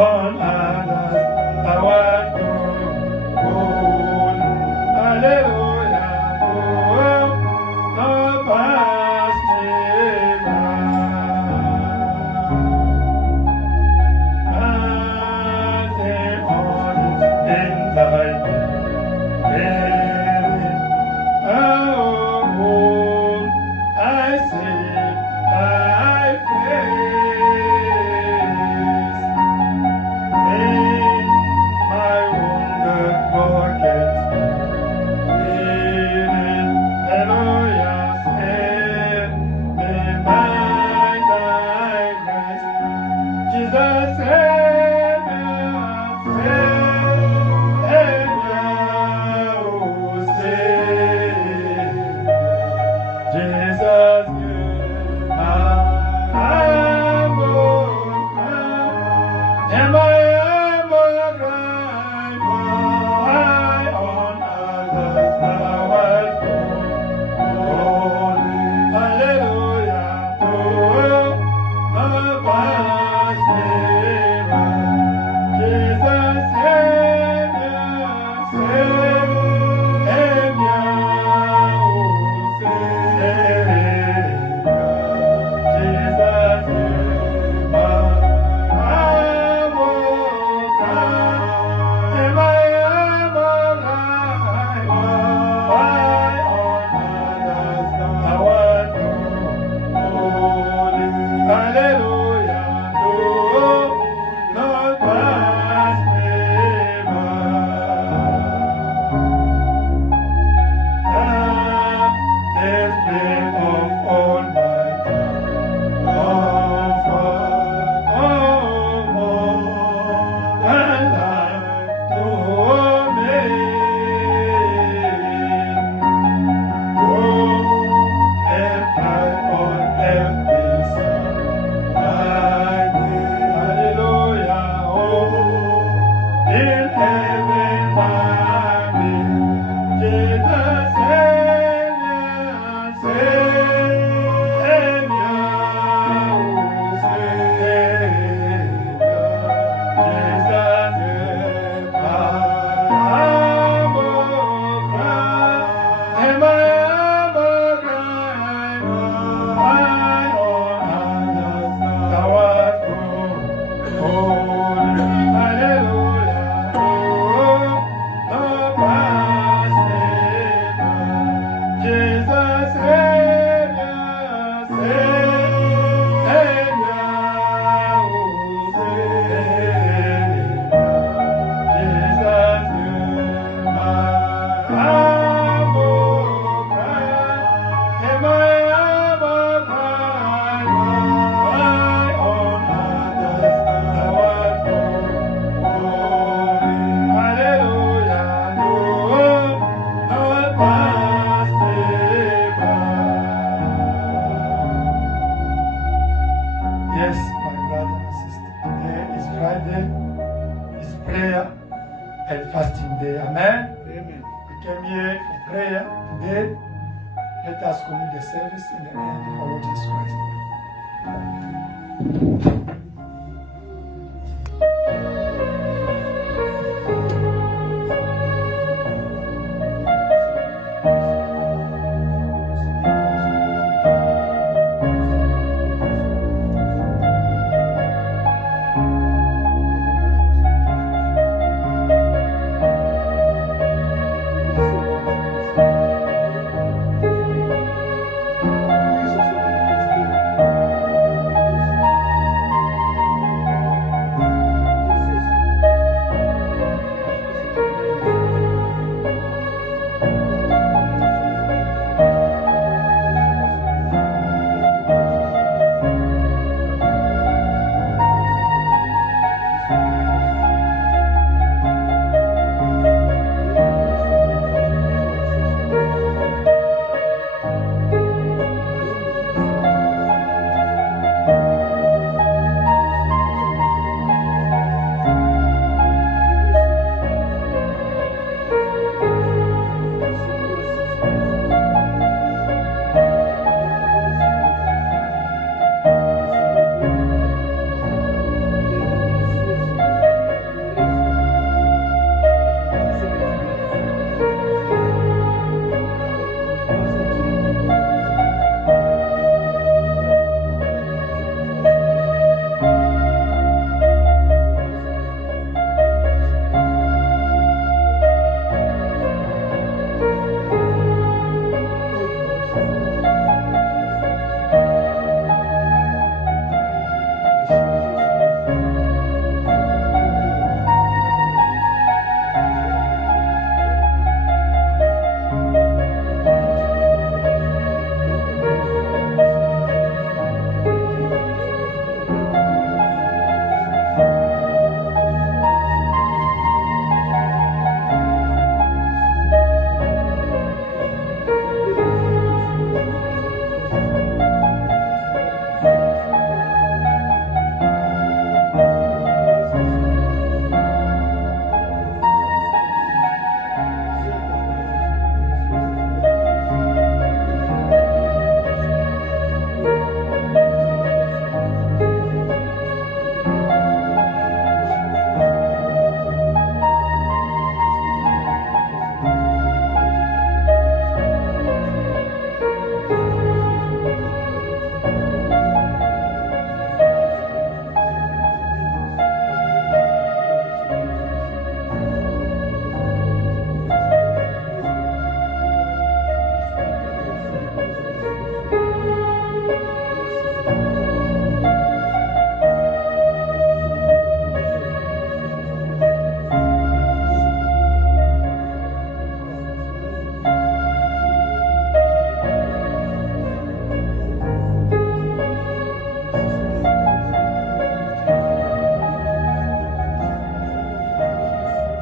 on others, our good. Hallelujah, oh, no past neighbor. And the honest in thy name, oh, I see thy face. In my wounded pockets, in Hallelujah, in me by thy grace. Jesus, Savior, Savior, oh, Savior. Jesus, you are overcome. Am I overcome? I on others thou art born. Hallelujah, oh, the past neighbor. Jesus, Savior, Savior, oh, Savior. Jesus, you are overcome. Am I overcome? Why on others thou art holy? Hallelujah, oh, not past neighbor. This been of all my comfort, oh, more than life to me. Oh, and I on every side, hallelujah, oh, in heaven by me, Jesus, Savior, Savior, oh, Savior, Jesus, I am overcome. Am I overcome? I on others thou art holy. Hallelujah, oh, the past neighbor. Jesus, Savior, Savior, oh, Savior. Jesus, you are overcome. Am I overcome? Why on others thou art holy? Hallelujah, oh, our past neighbor. Yes, my brother and sister, today is Friday, it's prayer and fasting day. Amen. Amen. We came here for prayer today. Let us commit the service in the hand of our Lord Jesus Christ.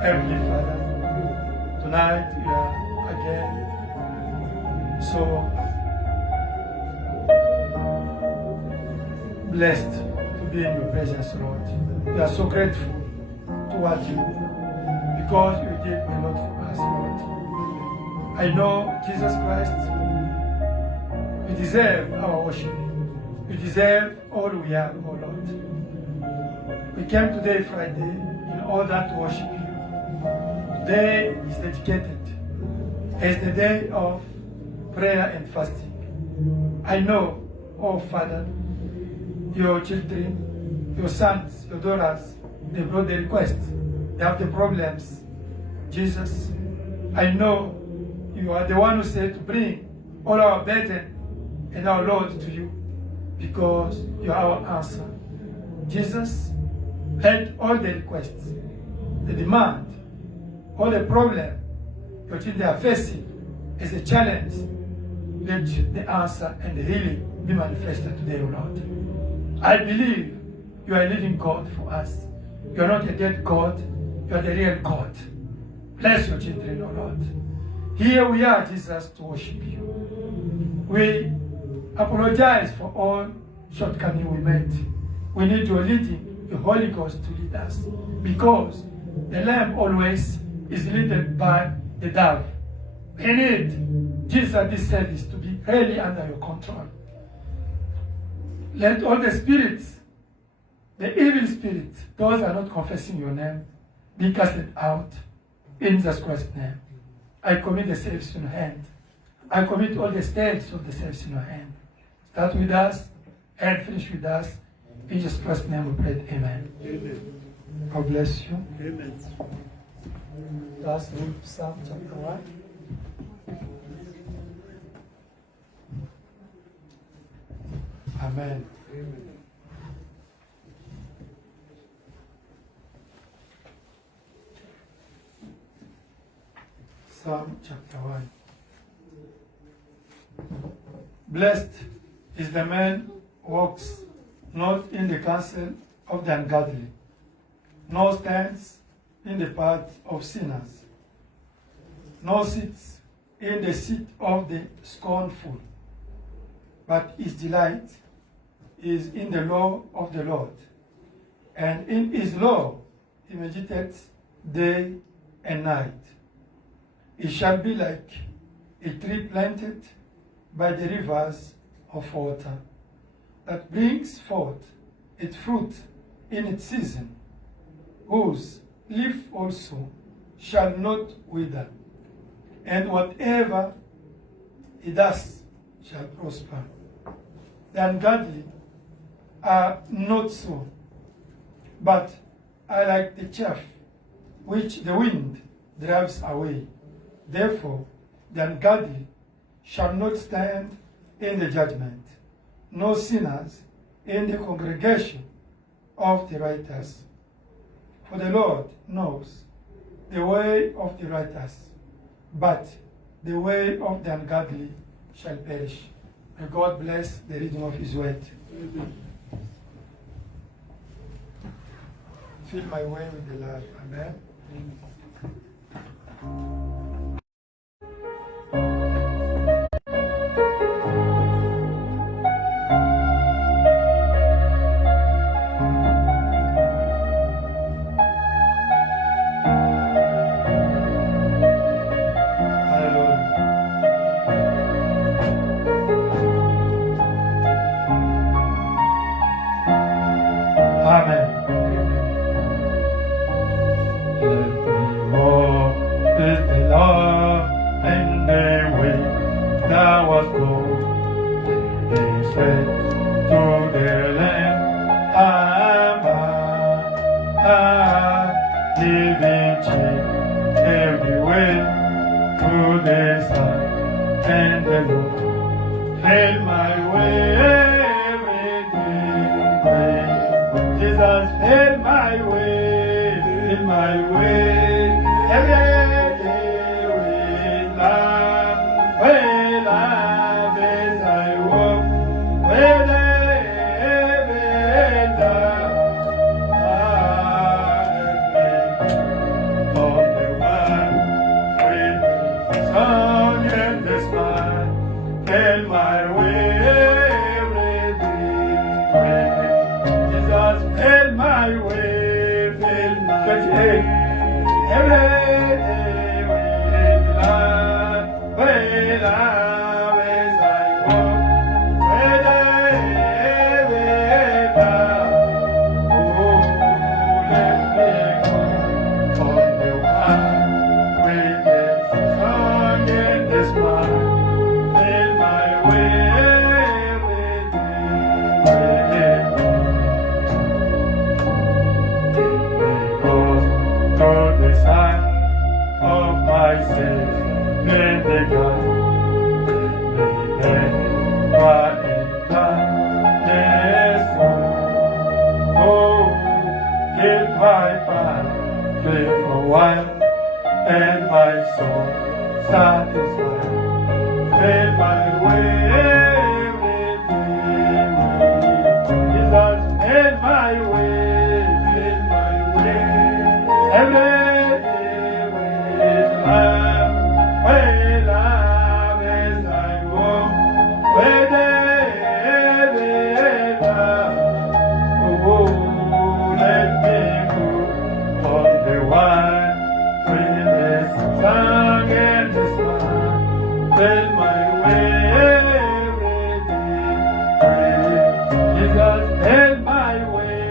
Heavenly Father, tonight we are again so blessed to be in your presence, Lord. We are so grateful towards you because you did a lot for us, Lord. I know, Jesus Christ, you deserve our worship. You deserve all we have, oh Lord. We came today, Friday, in order to worship you. Today is dedicated as the day of prayer and fasting. I know, oh Father, your children, your sons, your daughters, they brought the request. They have the problems. Jesus, I know you are the one who said to bring all our burden and our load to you because you are our answer. Jesus, let all the requests, the demand, all the problem your children are facing as a challenge, let the answer and the healing be manifested today, O Lord. I believe you are a living God for us. You are not a dead God, you are the real God. Bless your children, O Lord. Here we are, Jesus, to worship you. We apologize for all shortcomings we made. We need your leading, the Holy Ghost to lead us. Because the lamb always is led by the dove. We need Jesus this service to be really under your control. Let all the spirits, the evil spirits, those are not confessing your name, be casted out in Jesus Christ's name. I commit the service in your hand. I commit all the states of the service in your hand. Start with us and finish with us. In Jesus Christ's name we pray. Amen. Amen. God bless you. Amen. Let's read Psalm chapter 1. Amen. Amen. Psalm chapter 1. Blessed is the man who walks not in the counsel of the ungodly, nor stands in the path of sinners, nor sits in the seat of the scornful, but his delight is in the law of the Lord, and in his law he meditates day and night. It shall be like a tree planted by the rivers of water, that brings forth its fruit in its season, whose leaf also shall not wither, and whatever he does shall prosper. The ungodly are not so, but are like the chaff which the wind drives away. Therefore, the ungodly shall not stand in the judgment, nor sinners in the congregation of the righteous. For the Lord knows the way of the righteous, but the way of the ungodly shall perish. May God bless the reading of His word. Fill my way with the love. Amen. on the one with the sun and the smile, and my way every day. Jesus, fill my way, fill my way, every day with love, with love as I walk, with love. Oh, let me go on the one with the sun and the smile, fill my way every day. To the Son of my sin, let the God, let what it does, oh, give my path, live for one, and my soul satisfied, fill my way every day, Jesus, fill my way, fill my way. Every day with love as I walk, with every love. Oh, let me go on the one with the sun and the smile, fill my way every day. Jesus, fill my way,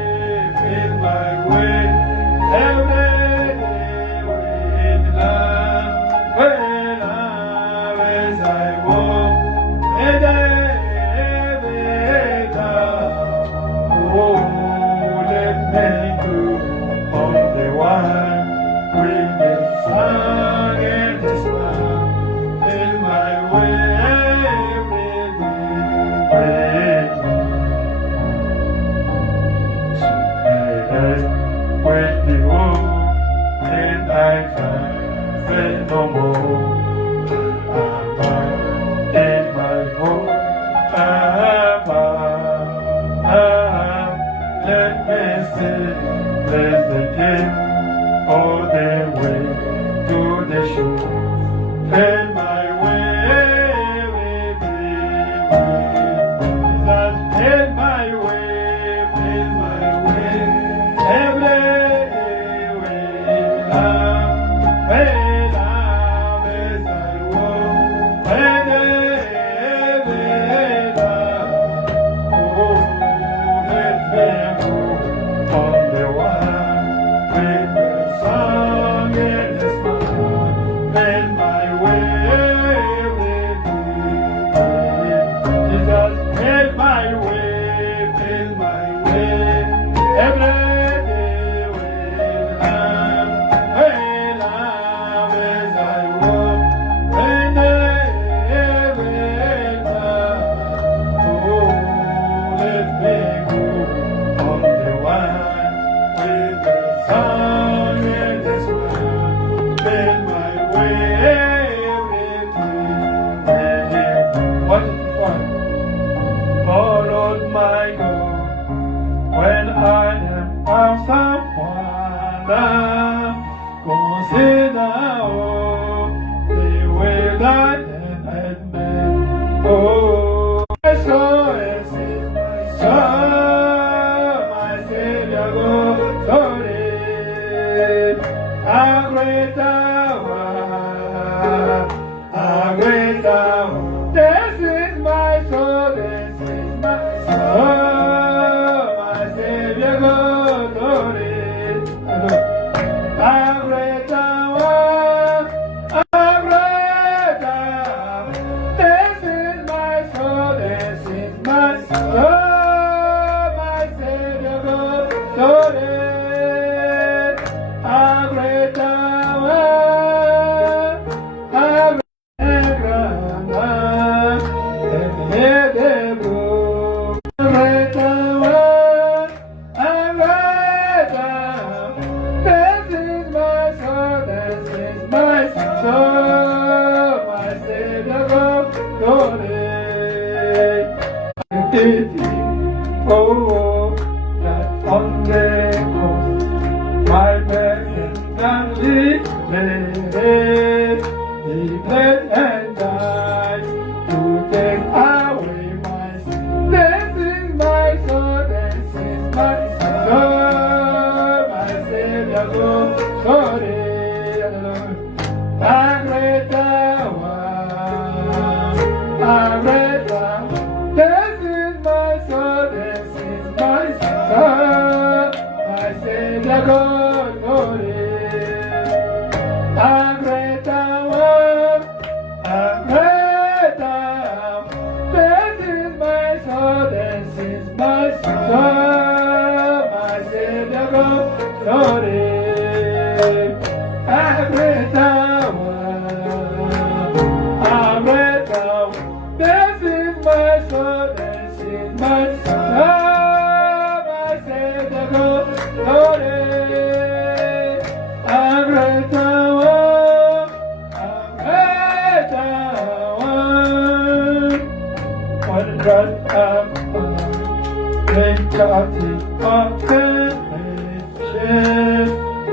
fill my way. Every as I walk, and every time, oh, let me go on the one with the sun and the smile, in my way every day. So when you walk, and I can't say no more. In my home, let me see, bless the King all the way to the shore. Fill my way with thee, Jesus, fill my way, every way, love, as I walk, Lord my God, when I am awesome wonder, consider all the way that I have made. Oh, my soul is my soul, my Savior, God, sorry. A great hour, this is my soul, this is my soul, my Savior, God, sorry. A great hour, this is my soul, this is my soul, my Savior, God, sorry. A great hour. let He bled and died to take away my sin. This is my soul, this is my soul, my Savior, glory. This is my soul, this is my soul, my Savior, glory. This is my soul, this is my soul, my Savior, glory. This is my soul, this is my soul, my Savior, glory.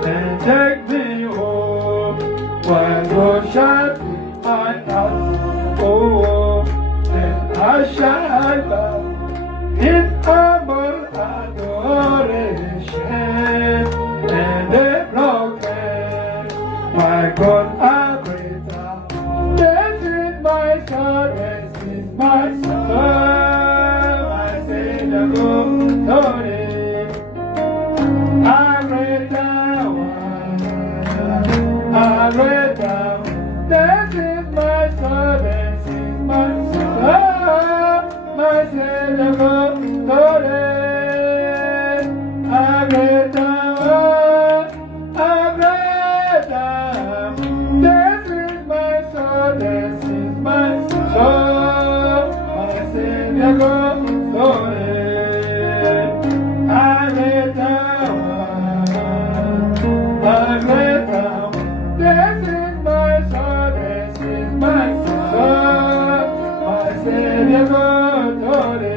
And take me home, when you shall be my heart, oh, then I shall bow in humble adoration, and the broken, my God, I praise thou. This is my soul, this is my soul, my Savior, glory. I read down. This is my soul, this is my soul, my Savior, glory. I read down. This is my soul, this is my soul, my Savior, glory. I read down. This is my soul, this is my soul, my Savior, glory.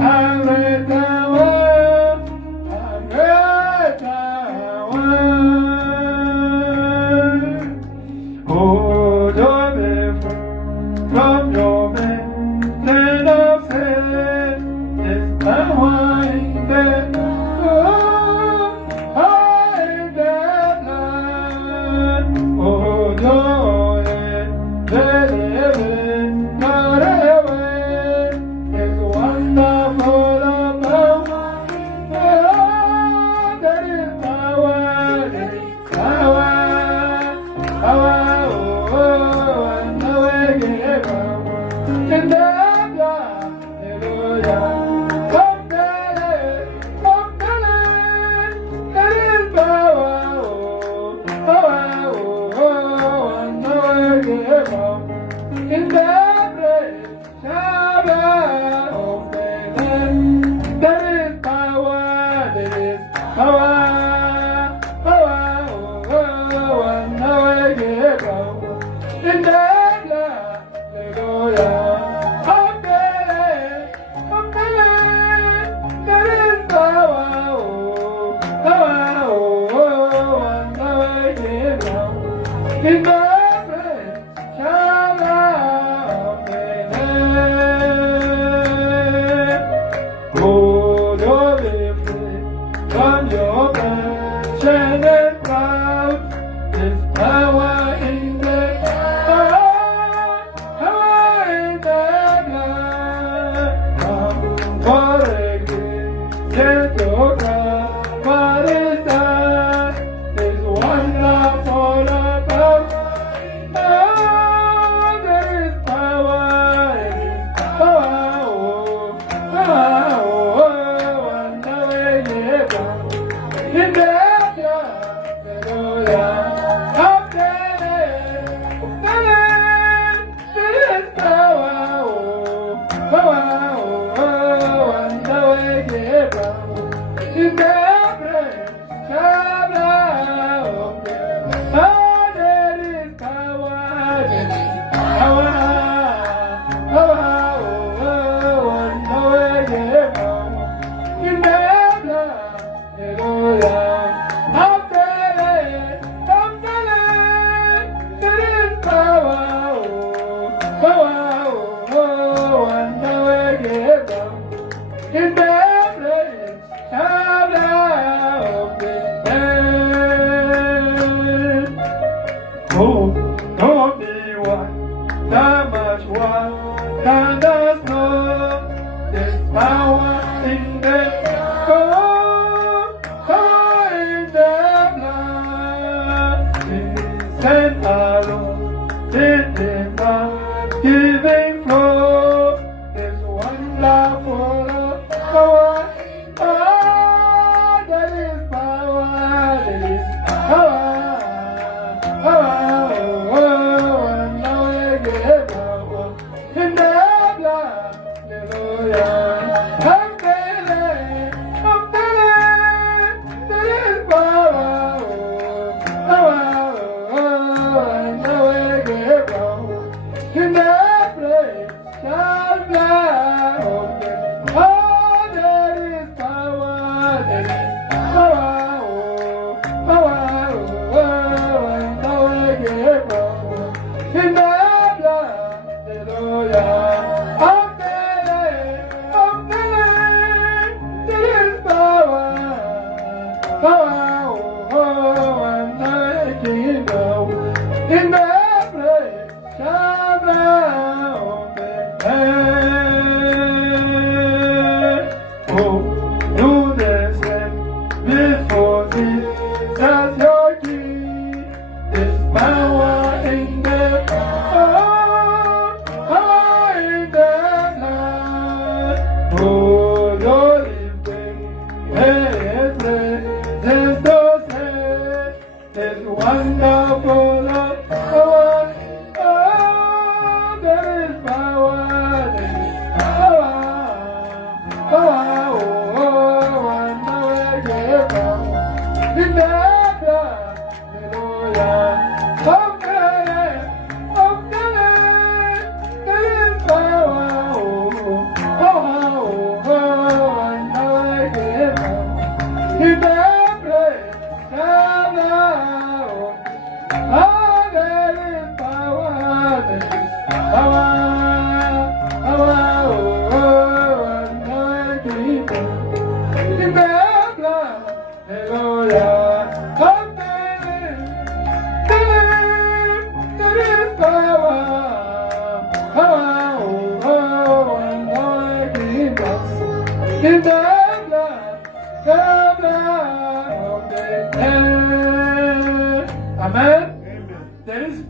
I read down. Oh, don't be from your mountain of sin, is my wine there. In the there is power, there is power, and now I give up. In the there is power, and now I give up. In the from your passion and love, there's power in the blood. For a gentle God, what is that? Is wonderful about. There is power, in the Oh, don't be one, that much one, can us know there's power in the power in the blood. Send alone, in the blood, giving flow, there's wonderful power. Oh, there is power, there is power.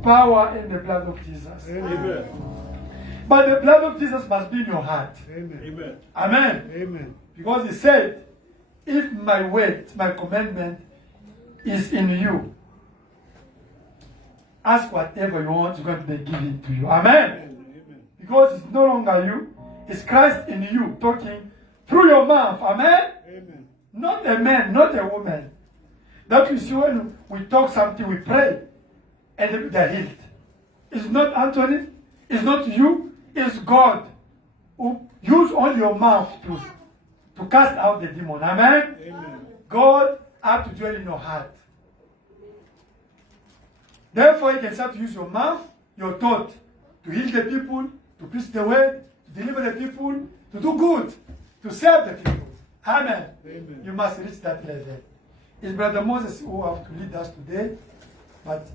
Power in the blood of Jesus. Amen. But the blood of Jesus must be in your heart. Amen. Amen. Amen. Because he said, if my word, my commandment is in you, ask whatever you want, it's going to be given to you. Amen. Amen. Because it's no longer you, it's Christ in you talking through your mouth. Amen. Amen. Not a man, not a woman. That we see when we talk something, we pray. And they're healed. It's not Anthony, it's not you, it's God who use all your mouth to cast out the demon. Amen? Amen. God has to dwell in your heart. Therefore, you can start to use your mouth, your thought, to heal the people, to preach the word, to deliver the people, to do good, to serve the people. Amen. Amen. You must reach that level. It's Brother Moses who have to lead us today, but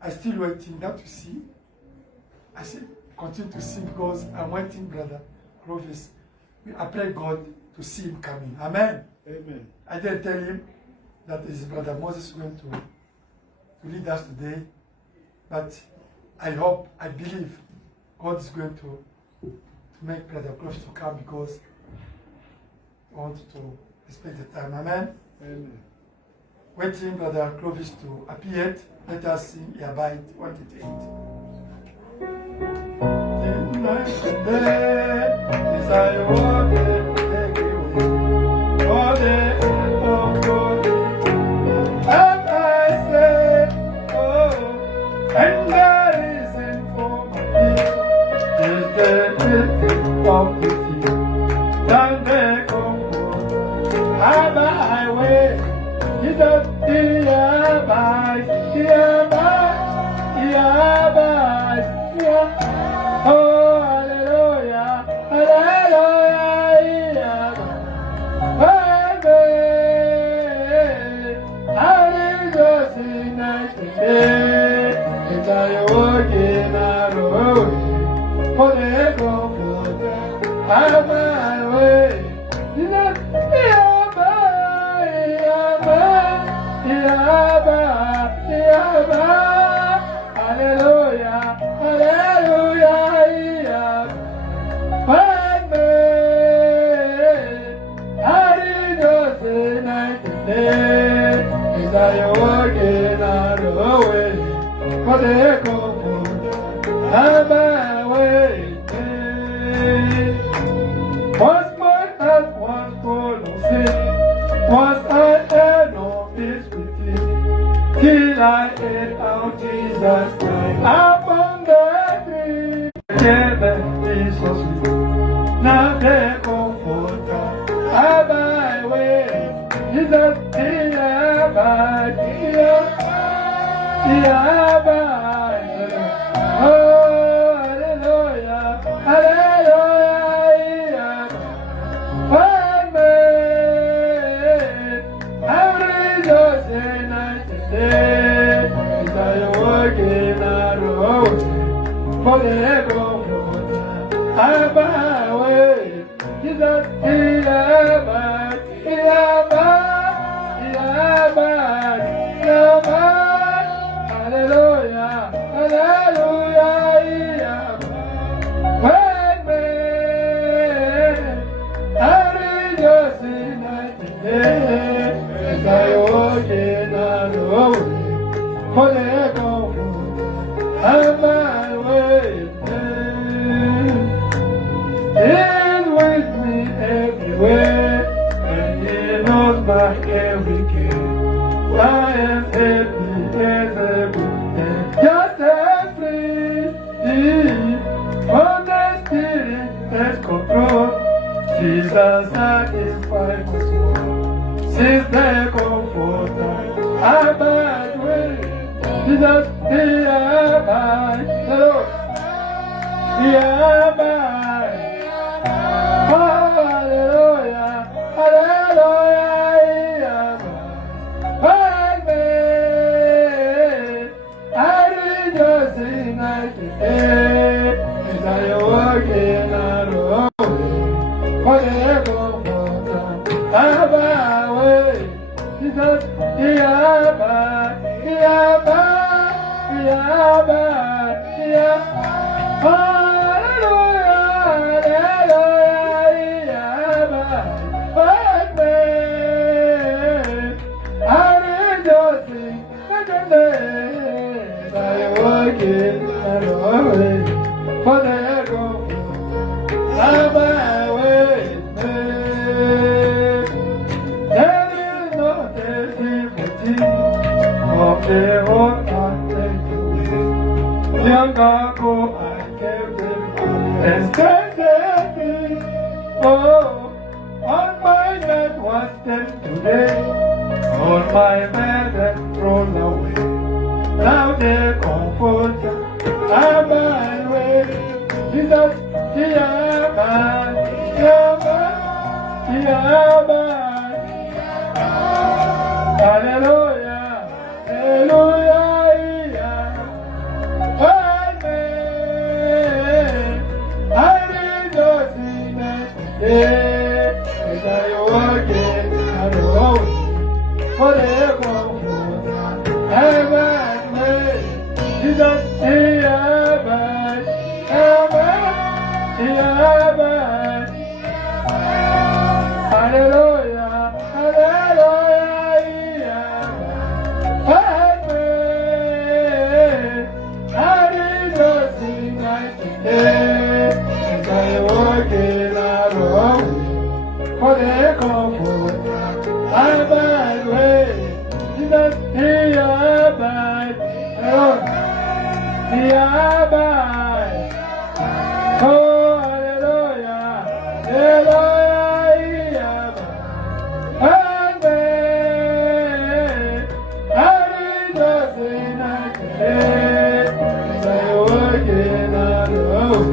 I still waiting now to see. I said, continue to see because I'm waiting, Brother Clovis. I pray God to see him coming. Amen. Amen. I didn't tell him that his Brother Moses going to lead us today, but I hope, I believe God is going to make Brother Clovis to come because I want to respect the time. Amen. Amen. Waiting Brother Clovis to appear. Let us sing Abide 188. In night and day, as I walk everywhere, all day of glory, and I say, oh, and there isn't for my feet, is the lifting of the sea, down there come have my way, Jesus, he abides. Oh, hallelujah, hallelujah, I rejoice in night and day. working out of way for the comforter. I'm my way. Jesus, hallelujah, hallelujah. Find me. I just say night and day. Is that you're working out of the way for the comfort? I'm my way. Once my heart was full of sin, once I had no peace with thee, till I ate out Jesus Christ upon the tree. Jesus, now the comforter, I'm my way. Jesus, he abide, he abide. Oh, hallelujah, hallelujah. Find me, I'm rejoicing night and day. Is that you're working out of way for the comforter? I'm my way. Jesus, he abide, he abide, he abide, he abide. Hallelujah, hallelujah, he abide. Find me, I'm rejoicing night and day. As I walk in the way for the comfort, I'm my way. He's with me everywhere, and he knows my every care. I am happy as a birthday, just as free from the spirit has control. Jesus satisfies my soul. Since the comforter, I'm my way. Jesus, he abides. Hello, he abides. Oh, hallelujah, hallelujah, he abides. Find me, I rejoice in night and day. As I walk in the road for the comforter, I'm my way. Jesus, he abides, he abides, he abides, he abides. Hallelujah, hallelujah, he abides. Find me, I'm rejoicing night and day. As I walk in the road for the comforter, I'm my way. There is no difficulty of the whole country. Young God, I kept him and strengthened me. Oh, on my bed was dead today, on my bed and thrown away. Now the comforter, I'm my way. Jesus, he abides, he abides, he abides. Hallelujah, hallelujah, he abides. Find me, I rejoice in that day. As I walk in the road for the comforter, I'm my way. Jesus, he abides, he abides, he abides. Hallelujah, hallelujah, he abides. Find me, I rejoice in night and day. As I walk in the road for the comforter, I'm my way. Jesus, he abides, he abides. Oh, hallelujah, hallelujah, he abides. Find me, I rejoice in night and day. As I walk in the road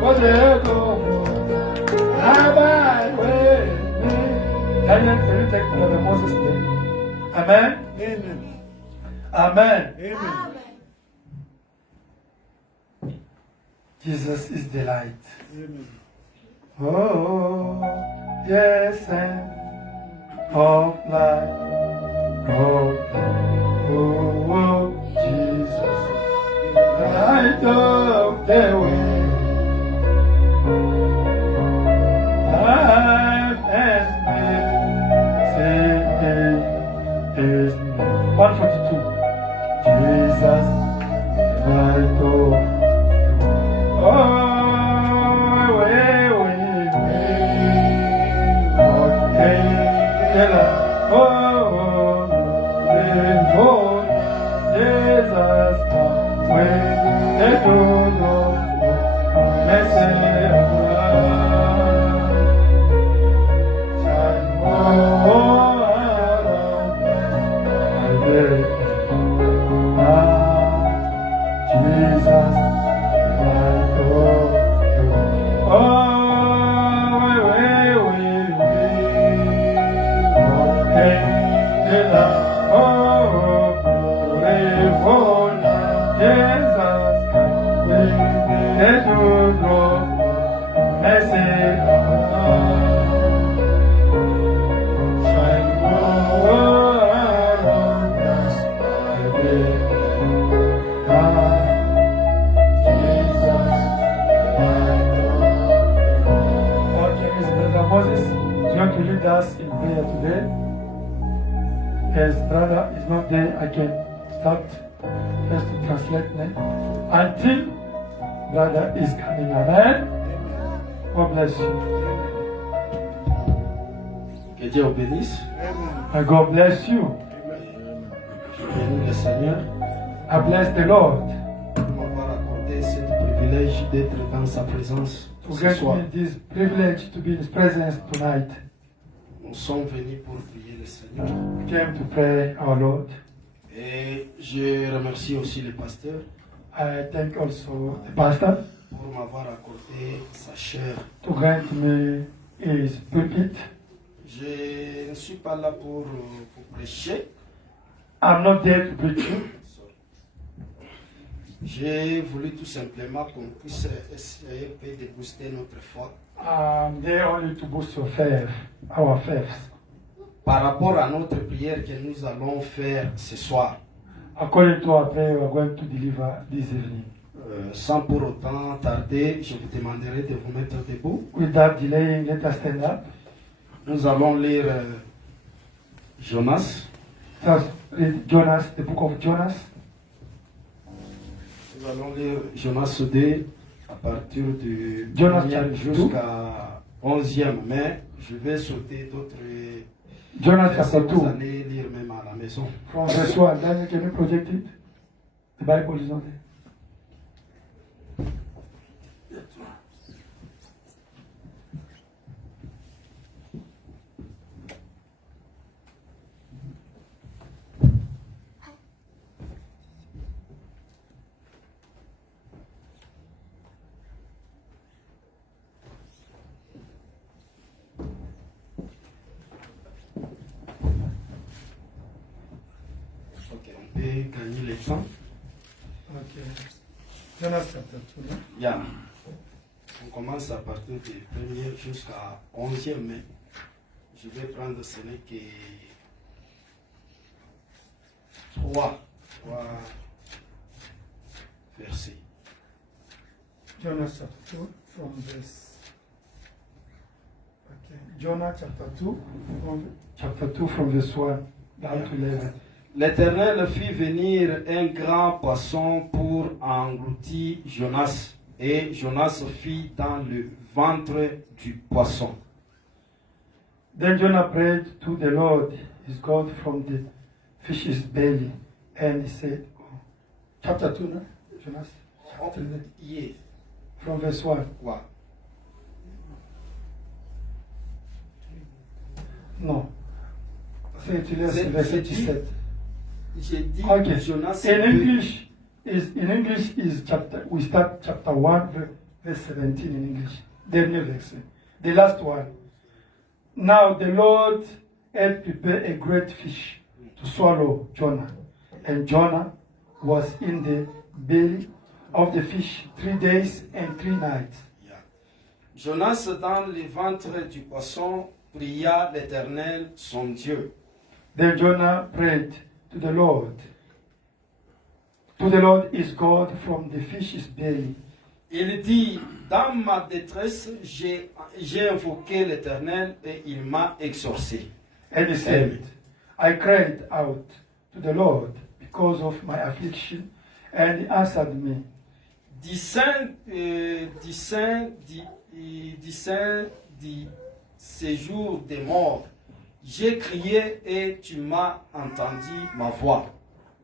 for the comforter, I'm my way. Can you take another Moses Day? Amen? Amen. Amen. Amen. Jesus is the light. Oh, yes, and of light. Oh, Jesus, light of the way. Life and mercy is 142. Jesus, light of oh, way, okay, oh, for Jesus, way, they do not as brother is not there, I can start just to translate now. Until brother is coming. Amen. God bless you. Que Dieu vous bénisse. And God bless you. Je bénis le Seigneur I bless the Lord pour m'avoir accordé ce privilège d'être dans sa présence to ce grant soir. me this privilege to be in His presence tonight. Nous sommes venus pour prier le Seigneur. We came to pray our Lord. Et je remercie aussi le pasteur I thank also the pastor pour m'avoir accordé sa chair. to grant me his pulpit. Je ne suis pas là pour vous prêcher. I'm not there to preach you. J'ai voulu tout simplement qu'on puisse essayer de booster notre foi I'm there only to boost your faith, our faith. par rapport à notre prière que nous allons faire ce soir. According to our prayer, we are going to deliver this evening. Sans pour autant tarder, je vous demanderai de vous mettre debout. Without delaying, let us stand up. Nous allons lire Jonas. Let us read Jonas, the book of Jonas. Nous allons lire Jonas 2 à partir du Jonas 1er chapter jusqu'à 11e, mais je vais sauter d'autres Jonas versets chapter que vous 2, allez lire même à la maison. from verse 1. Daniel, can you project it? The Bible is not there. Ok, on peut gagner le temps. Okay. Jonas chapter 2. no? Yeah. On commence à partir du 1er jusqu'à 11e, mais je vais prendre ce n'est que trois versets. Jonas chapter 2 from verse. Okay. Jonah chapter 2 from verse 1 down to 11. L'Éternel fit venir un grand poisson pour engloutir Jonas, et Jonas fit dans le ventre du poisson. Then Jonah prayed to the Lord his God from the fish's belly, and he said, chapter 2, no? Jonas? Chapter 2, Yes. from verse 1. Quoi? Non. C'est tu laisses verset 17. J'ai dit Okay. Jonas. In English is chapter. We start chapter 1, verse 17 in English. Dernier verset. The last one. Now the Lord had prepared a great fish to swallow Jonah, and Jonah was in the belly of the fish 3 days and 3 nights. Jonas, dans le ventre du poisson, pria l'Éternel, son Dieu. Then Jonah prayed to the Lord. To the Lord his God from the fish's belly. Il dit, dans ma détresse, j'ai invoqué l'Éternel et il m'a exaucé. And he said, I cried out to the Lord because of my affliction, and he answered me. Du sein du séjour des morts, j'ai crié et tu m'as entendu ma voix.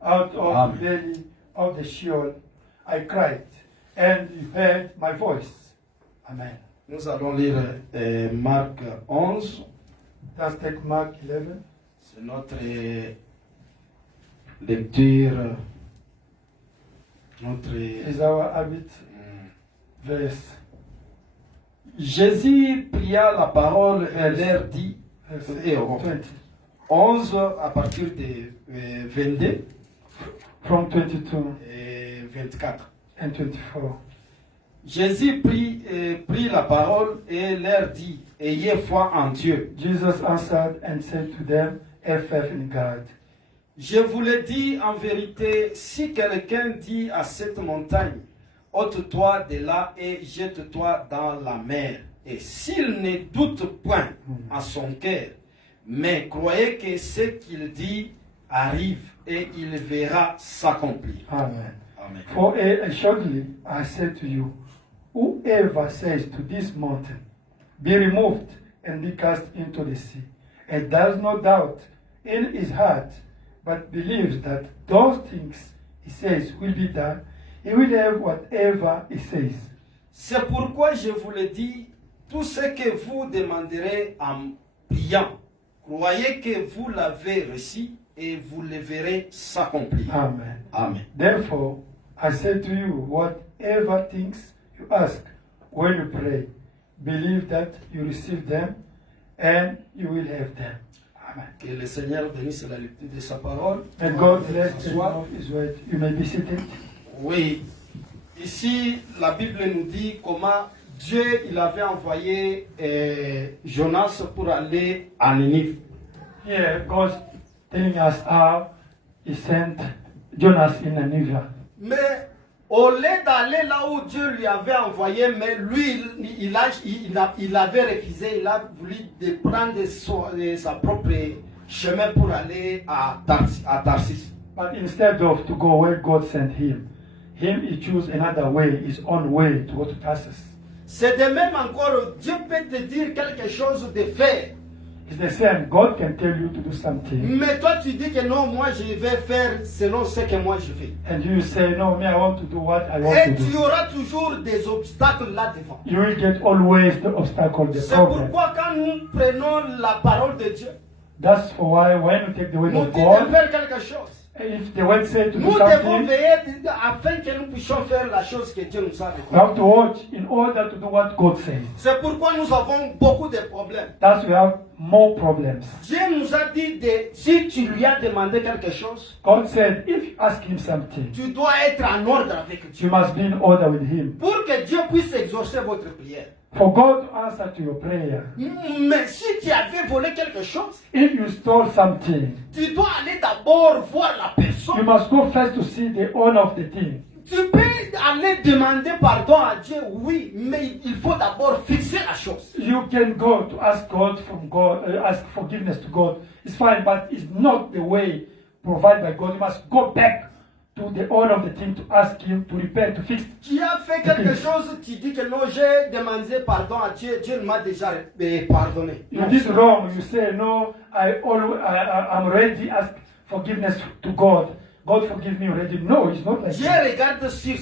Out of Amen. the belly of the Sheol I cried, and you heard my voice. Amen. Nous allons lire Marc 11. Let's take Mark 11. C'est notre lecture, notre... Is our habit verse. Jésus pria la parole et leur dit, Verse Et 20. 11 à partir de 22 From 22 et 24. and 24. Jésus prit la parole et leur dit, ayez foi en Dieu. Jesus answered and said to them, have faith in God. Je vous le dis en vérité, si quelqu'un dit à cette montagne, ôte-toi de là et jette-toi dans la mer, et s'il ne doute point en son cœur, mais croyez que ce qu'il dit arrive et il verra s'accomplir. Amen. Amen. For assuredly I say to you, whoever says to this mountain, be removed and be cast into the sea, and does not doubt in his heart, but believes that those things he says will be done, he will have whatever he says. C'est pourquoi je vous le dis, tout ce que vous demanderez en priant, croyez que vous l'avez reçu et vous le verrez s'accomplir. Amen. Amen. Therefore, I say to you, whatever things you ask when you pray, believe that you receive them and you will have them. Amen. Que le Seigneur bénisse la lecture de sa parole. And God bless the Sois- Lord of His word. You may be seated. Oui, ici la Bible nous dit comment Dieu il avait envoyé Jonas pour aller à Ninive. Here, God's telling us how He sent Jonas in Nineveh. Mais au lieu d'aller là où Dieu lui avait envoyé, mais lui il avait refusé, il a voulu de prendre sa propre chemin pour aller à Tarsis. But instead of to go where God sent him, he chose another way, his own way to go to Tarsus. C'est de même encore, Dieu peut te dire quelque chose de faire. It's the same. God can tell you to do something, Mais toi tu dis que non, moi je vais faire selon ce que moi je fais. and you say, "No, me, I want to do what I want Et to tu do." auras toujours des obstacles là devant. You will get always the obstacle, the C'est problem. pourquoi quand nous prenons la parole de Dieu, That's for why when you take the word nous of dit de God, faire quelque chose. if the word said to do Nous devons something, veiller afin que nous puissions faire la chose que Dieu nous a you recommandée. have to watch in order to do what God says. C'est pourquoi nous avons beaucoup de problèmes. Thus, we have more problems. Dieu nous a dit, si tu lui as demandé quelque chose, God said, if you ask Him something, tu dois être en ordre avec Dieu. you must be in order with Him. Pour que Dieu puisse exaucer votre prière. For God to answer to your prayer, Mais si tu avais volé quelque chose, if you stole something, tu dois aller d'abord voir la you personne. must go first to see the owner of the thing. Tu peux aller demander pardon à Dieu, oui, mais il faut d'abord fixer la chose. You can go to ask God from God, ask forgiveness to God. It's fine, but it's not the way provided by God. You must go back to the owner of the thing to ask Him to repent, to fix. Tu as fait quelque chose, tu dis que non, j'ai demandé pardon à Dieu, Dieu m'a déjà pardonné. You Non. did wrong. You say, no, I'm ready. Ask forgiveness to God. God forgive me already. No, it's not like Dieu that. regarde sur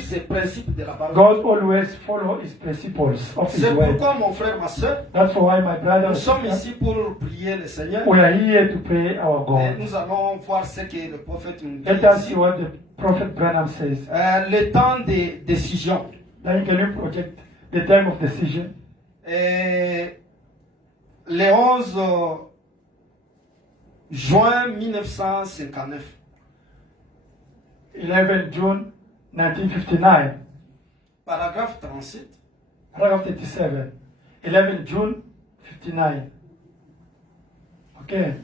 ces principes de la parole. God always follow His principles of His C'est word. pourquoi mon frère, ma soeur, That's why my brother nous and sommes sister, ici pour prier le Seigneur. we are here to pray our Et God. nous allons voir ce que le prophète nous dit. Let us ici. see what the prophet Branham says. Le temps des décisions. Then can you project the time of decision? Et le 11 juin 1959, 11 June 1959. Paragraphe 37. Paragraph 37. 11 June 59. Okay.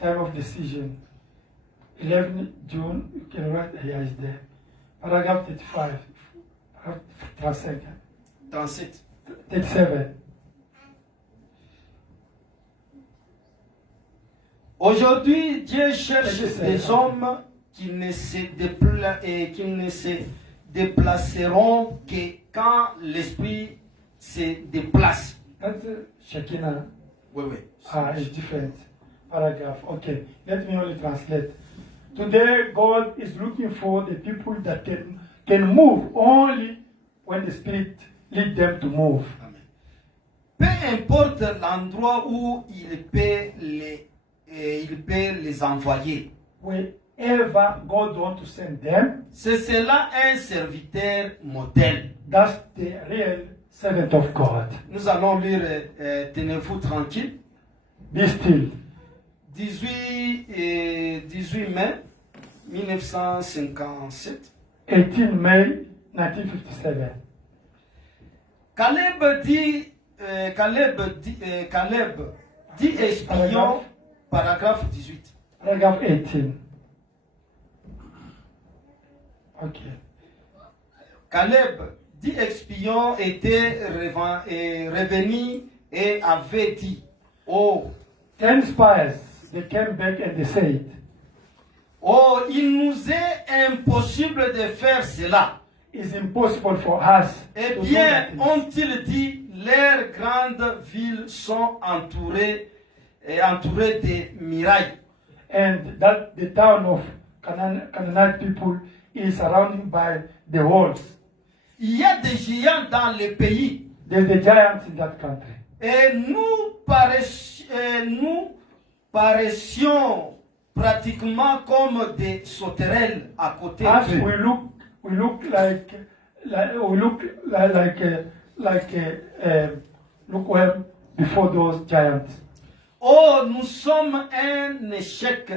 Time of decision. 11 June, you can write here is there. Paragraph 35. Paragraph 35. 37. 37. Aujourd'hui, Dieu cherche 37. des hommes qui ne se déplaceront que quand l'esprit se déplace. That's Shekinah. Oui, oui. It's different. Paragraph. Okay. Let me only translate. Today, God is looking for the people that can move only when the Spirit leads them to move. Amen. Peu importe l'endroit où il peut les envoyer. Wherever God wants to send them, C'est cela un serviteur modèle. that's the real servant of God. Nous allons lire Tenez-vous tranquille. Be still. 18 mai 1957. 18 May 1957. Caleb dit espion, paragraphe 18. Paragraph 18. Okay. Caleb dit espion était revenu et avait dit, oh, 10 spies, they came back and they said, oh, il nous est impossible de faire cela. it's impossible for us Eh to do bien, that. ont-ils dit, leurs grandes villes sont entourées de murailles. And that the town of Canaanite people is surrounded by the walls. Il y a des géants dans le pays. There's the giants in that country. Et nous paraissions pratiquement comme des sauterelles à côté As d'eux. we look like lukewarm before those giants. Oh, nous sommes un échec.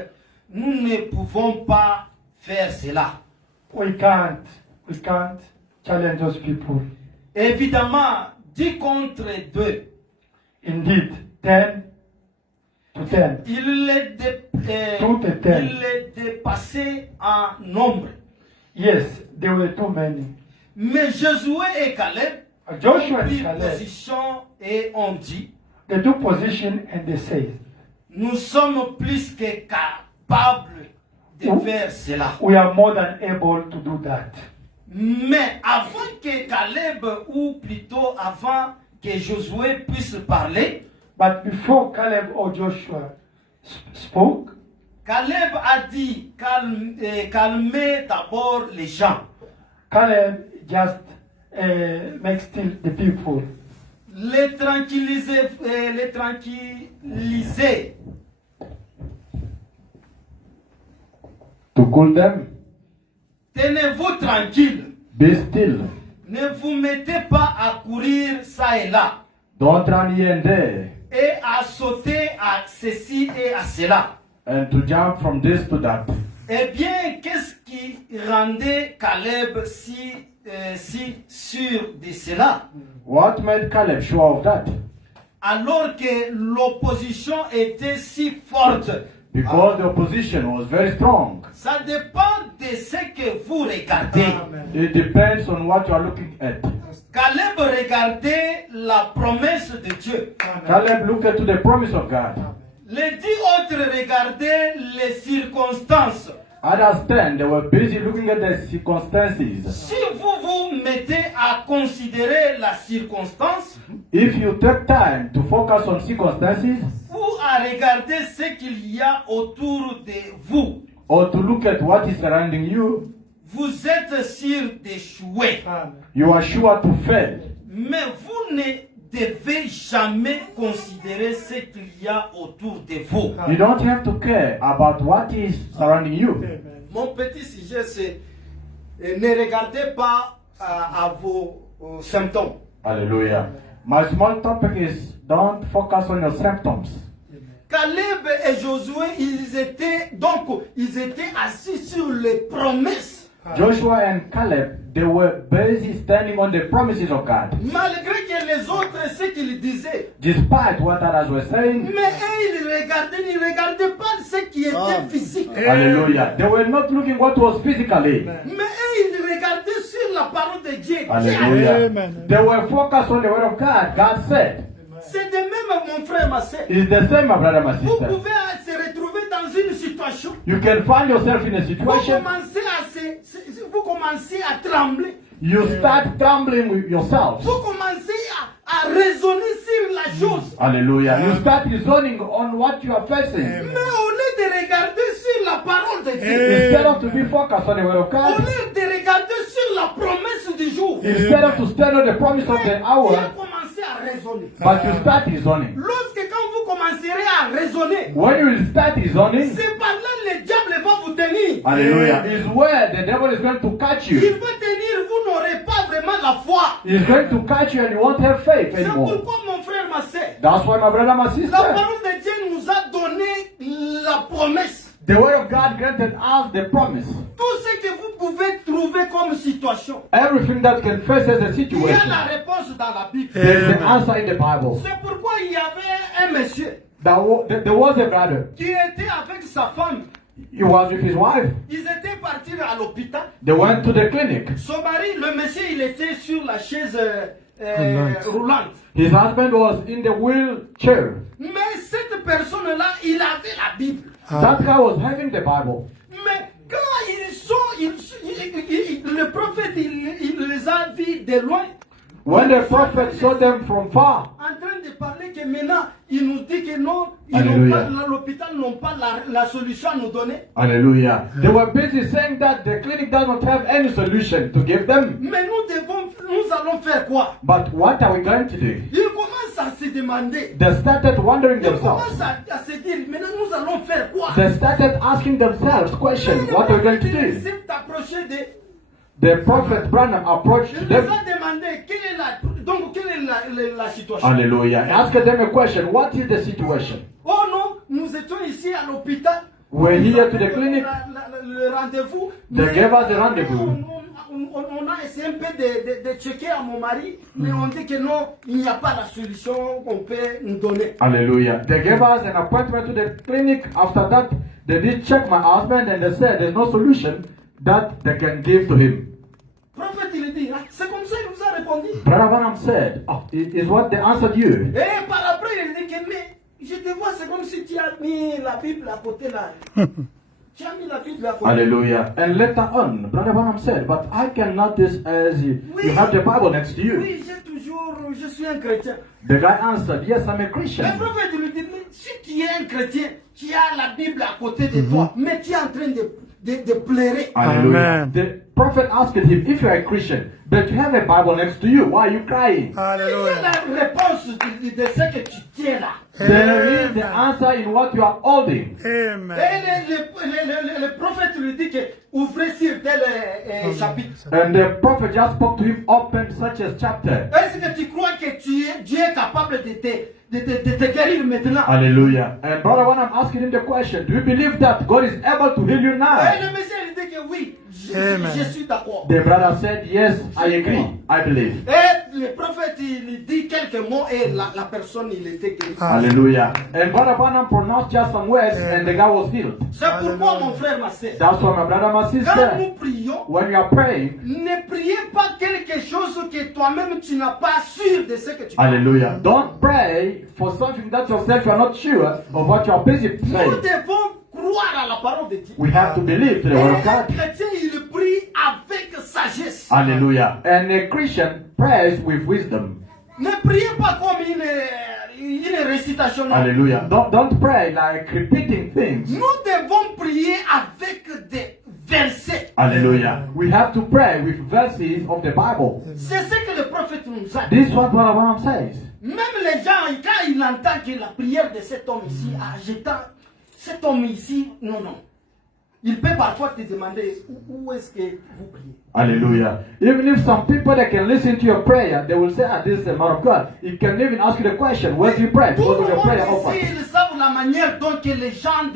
Nous ne pouvons pas faire cela. We can't challenge those people. Évidemment, 10 contre 2. Indeed, 10 to 10. Il est dépassé en nombre. Yes, there were too many. Mais Josué et Caleb Joshua ont and pris Caleb, position et ont dit, they took position and they said, nous sommes plus que capables de Oh. faire cela. we are more than able to do that. Mais avant que Caleb, ou plutôt avant que Josué puisse parler, But before Caleb or Joshua spoke, Caleb a dit, calmez d'abord les gens. Caleb just makes still the people. Les tranquilliser. To cool them, Tenez-vous tranquille. be still. Ne vous mettez pas à courir ça et là Don't run here and there et à sauter à ceci et à cela. and to jump from this to that. Eh bien, qu'est-ce qui rendait Caleb si sûr de cela? What made Caleb sure of that? Alors que l'opposition était si forte. Because the opposition was very strong. Ça dépend de ce que vous regardez. Amen. It depends on what you are looking at. Caleb regardait la promesse de Dieu. Caleb looked to the promise of God. Les 10 autres regardaient les circonstances. Others 10, they were busy looking at the circumstances. Si vous vous mettez à considérer la circonstance, If you take time to focus on circumstances ou à regarder ce qu'il y a autour de vous, or to look at what is surrounding you, vous êtes sûr d'échouer. Amen. you are sure to fail. Mais vous ne devez jamais considérer ce qu'il y a autour de vous. You don't have to care about what is surrounding you. Amen. Mon petit sujet, c'est ne regardez pas à vos symptômes. Hallelujah. My small topic is don't focus on your symptoms. Quand Caleb et Josué, ils étaient assis sur les promesses. Joshua and Caleb, they were busy standing on the promises of God. Malgré que les autres, ce qu'ils disaient. Despite what others were saying, Mais eux, ils ne regardaient pas ce qui était physique. hallelujah, they were not looking what was physically. Mais eux, ils regardaient sur la parole de Dieu. Hallelujah. Amen. They were focused on the word of God. God said, C'est de même, mon frère, ma soeur. it's the same, my brother, my Vous sister. pouvez se retrouver dans une situation. You can find yourself in a Vous situation, commencez à trembler. you start trembling with yourself. Vous commencez à raisonner sur la chose. Hallelujah. You start reasoning on what you are facing. Mais au lieu de regarder sur la parole de Dieu, Instead of to be focused on the word of au God, lieu de regarder sur la promesse du jour, instead of to stand on the promise of the tu hour, as commencé à raisonner. but you start reasoning. Lorsque quand vous commencerez à raisonner, When you will start reasoning, c'est par là le diable va vous tenir. hallelujah, is where the devil is going to catch Il you. va tenir, vous n'aurez pas vraiment la foi. He's going to catch you and you won't have faith C'est anymore. pourquoi mon frère, ma soeur, That's why, my brother, my la sister, parole de Dieu nous a donné la promesse. the word of God granted us the promise. Tout ce que vous pouvez trouver comme situation, Everything that can face as a il y a situation, la réponse dans la Bible. there is the answer in the Bible. C'est pourquoi il y avait un monsieur There was a brother. qui était avec sa femme. He was with his wife. Ils étaient partis à l'hôpital. They went to the clinic. Son mari, le monsieur, il était sur la chaise roulante. His husband was in the wheelchair. Mais cette personne-là, il avait la Bible. That guy was having the Bible. Mais quand le prophète, il les a vus de loin. When the prophet saw them from far, En train de parler que maintenant, il nous dit que non, Alléluia. l'hôpital n'ont pas la solution à nous donner. hallelujah, they were busy saying that the clinic does not have any solution to give them. Mais nous allons faire quoi? But what are we going to do? Ils commencent à se demander. They started wondering Ils themselves. commencent à se dire, maintenant nous allons faire quoi? They started asking themselves questions. What are we going to do? s'est approché de. The prophet Branham approached Il les them. a demandé quelle est la situation. Hallelujah. He asked them a question. What is the situation? Oh non, nous étions ici à l'hôpital. We're Nous here to avons the clinic. Le rendez-vous. They Mais gave us the rendezvous. On a essayé un peu de checker à mon mari, mais on dit que non, il n'y a pas la solution qu'on peut nous donner. Hallelujah. They gave us an appointment to the clinic. After that, they did check my husband and they said there's no solution that they can give to him. Le prophète, il dit, ah, c'est comme ça qu'il vous a répondu. Brother Branham said, oh, it is what they answered you. Et par après, il dit que, mais je te vois, c'est comme si tu as mis la Bible à côté là. Tu as mis la Bible à côté. Hallelujah. And later on, Brother Branham said, but I can notice as you have the Bible next to you. Oui, je suis un chrétien. The guy answered, yes, I'm a Le Christian. prophète lui dit, mais si tu es un chrétien, tu as la Bible à côté de toi, mais tu es en train de pleurer. Hallelujah. Amen. The prophet asked him, if you are a Christian, but you have a Bible next to you, why are you crying? Il y a Hallelujah. la réponse de ce que tu tiens là. There is the answer in what you are holding. Amen. Et le prophète lui dit que ouvrez sur tel chapitre. And the prophet just spoke to him, open such a chapter. Est-ce que tu crois que Dieu est capable de te guérir maintenant? Hallelujah. And Brother Branham asking him the question, do you believe that God is able to heal you Et now? le monsieur lui dit que oui, Amen. je suis d'accord. The brother said, yes, I agree. I believe. Et le prophète il dit quelques mots et la personne il était guéri. Hallelujah. And Brother Branham pronounced just some words and the guy was healed. C'est pourquoi mon frère, ma soeur, That's why my brother, my quand sister, nous prions, when you are praying, ne priez pas quelque chose que toi-même tu n'as pas sûr de ce que tu fais. hallelujah, don't pray for something that yourself you are not sure of what you are busy Nous saying. devons croire à la parole de Dieu. We have to believe to the Et word of un God. chrétien, il prie avec sagesse. Hallelujah. And a Christian prays with wisdom. Ne priez pas comme une récitation. non. Hallelujah. Don't pray like repeating things. Nous devons prier avec des versets. Hallelujah. We have to pray with verses of the Bible. C'est ce que le prophète nous a dit. This is what Brother Branham says. Même les gens, quand ils entendent que la prière de cet homme ici, cet homme ici, non. Il peut parfois te demander où est-ce que vous priez. Hallelujah. Even if some people that can listen to your prayer, they will say, this is the man of God. He can even ask you the question, where do you pray? Tout What le is your prayer monde offer? ici, ils savent voir la manière dont que les gens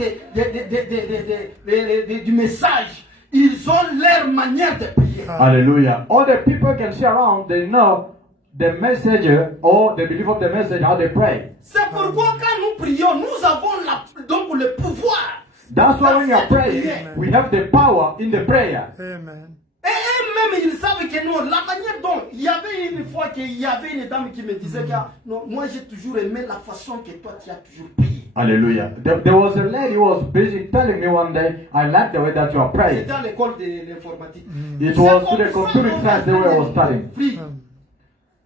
du message, ils ont leur manière de prier. Hallelujah. All the people can see around, they know the messenger or the believer of the message, how they pray. C'est pourquoi quand nous prions, nous avons donc le pouvoir. That's why when you are praying, we have the power in the prayer. Amen. Et eux-mêmes, ils savent que non, la manière dont, il y avait une fois qu'il y avait une dame qui me disait que non, moi j'ai toujours aimé la façon que toi tu as toujours prié. Hallelujah. There was a lady who was busy telling me one day, I like the way that you are praying. C'était à l'école de l'informatique. It was to the computer science the way I was studying.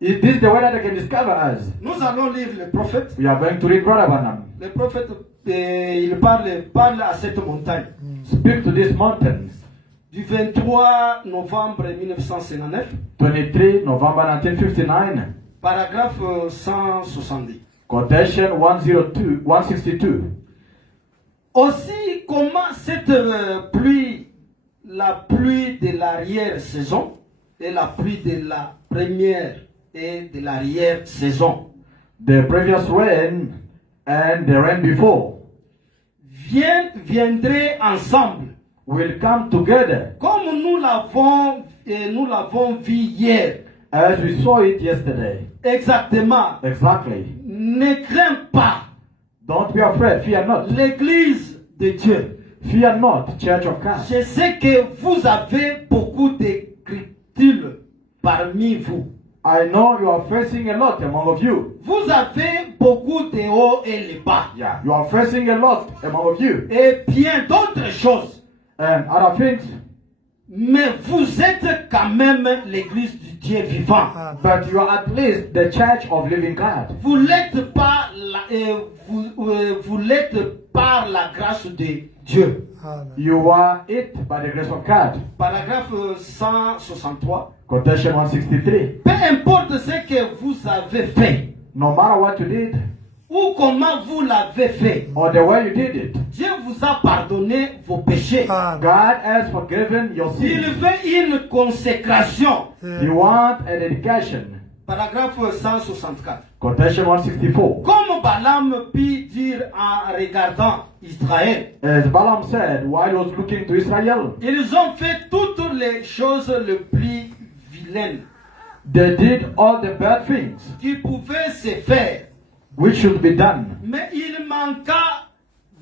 Is this the way that they can discover us? Nous allons lire le prophète. We are going to read Brother Branham. Le prophète, il parle à cette montagne. Speak to this mountain. Du 23 novembre 1959, 23 November 1959. paragraphe 170. Quotation 162. Aussi, comment cette pluie, la pluie de l'arrière-saison et la pluie de la première et de l'arrière-saison, The previous rain and the rain before viendraient ensemble, will come together comme nous l'avons vu hier. as we saw it yesterday. Exactement. Exactly. Ne crains pas Don't be afraid. Fear not. l'Église de Dieu. Fear not, Church of God. Je sais que vous avez beaucoup de critiques parmi vous. I know you are facing a lot among of you. Vous avez beaucoup de hauts et les bas. Yeah, you are facing a lot among of you. Et bien d'autres choses. And other things. Mais vous êtes quand même l'Église du Dieu vivant. But you are at least the Church of Living God. Vous l'êtes pas, vous l'êtes par la grâce de Dieu. You are it by the grace of God. Paragraphe 163. Quotation 163. Peu importe ce que vous avez fait, No matter what you did ou comment vous l'avez fait, or the way you did it, Dieu vous a pardonné vos péchés. God has forgiven your Il sins. veut une consécration. You want a dedication. Paragraphe 164. Quotation 164. Comme Balaam put dire en regardant Israël, As Balaam said while he was looking to Israel, ils ont fait toutes les choses les plus vilaines they did all the bad things qui pouvaient se faire. which should be done. Mais il manqua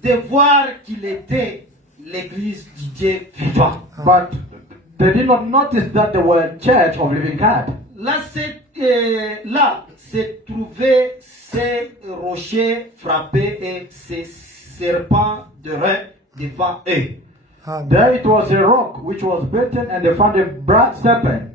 de voir qu'il était l'église du Dieu vivant. But they did not notice that they were a Church of Living God. Là, se trouvaient ces rochers frappés et ces serpents de rein devant eux. There it was a rock which was beaten, and they found a brass serpent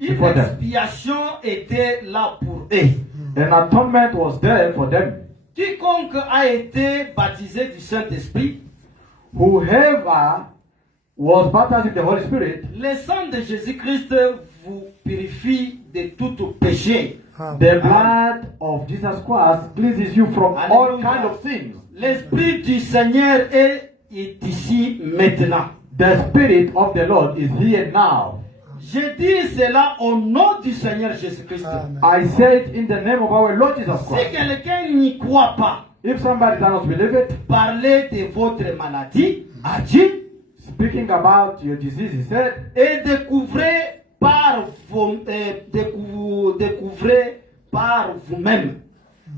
Une before them. expiation était là pour eux. An atonement was there for them. Quiconque a été baptisé du Saint-Esprit, Whoever was baptized in the Holy Spirit, le sang de Jésus-Christ vous purifie de tout péché. the blood of Jesus Christ cleanses you from all Hallelujah. kind of sins. L'Esprit du Seigneur est ici maintenant. The Spirit of the Lord is here now. Je dis cela au nom du Seigneur Jésus-Christ. I say it in the name of our Lord Jesus Si Christ. quelqu'un n'y croit pas, If somebody does not believe it, parlez de votre maladie à Dieu speaking about your disease, he said, et découvrez par vous-même.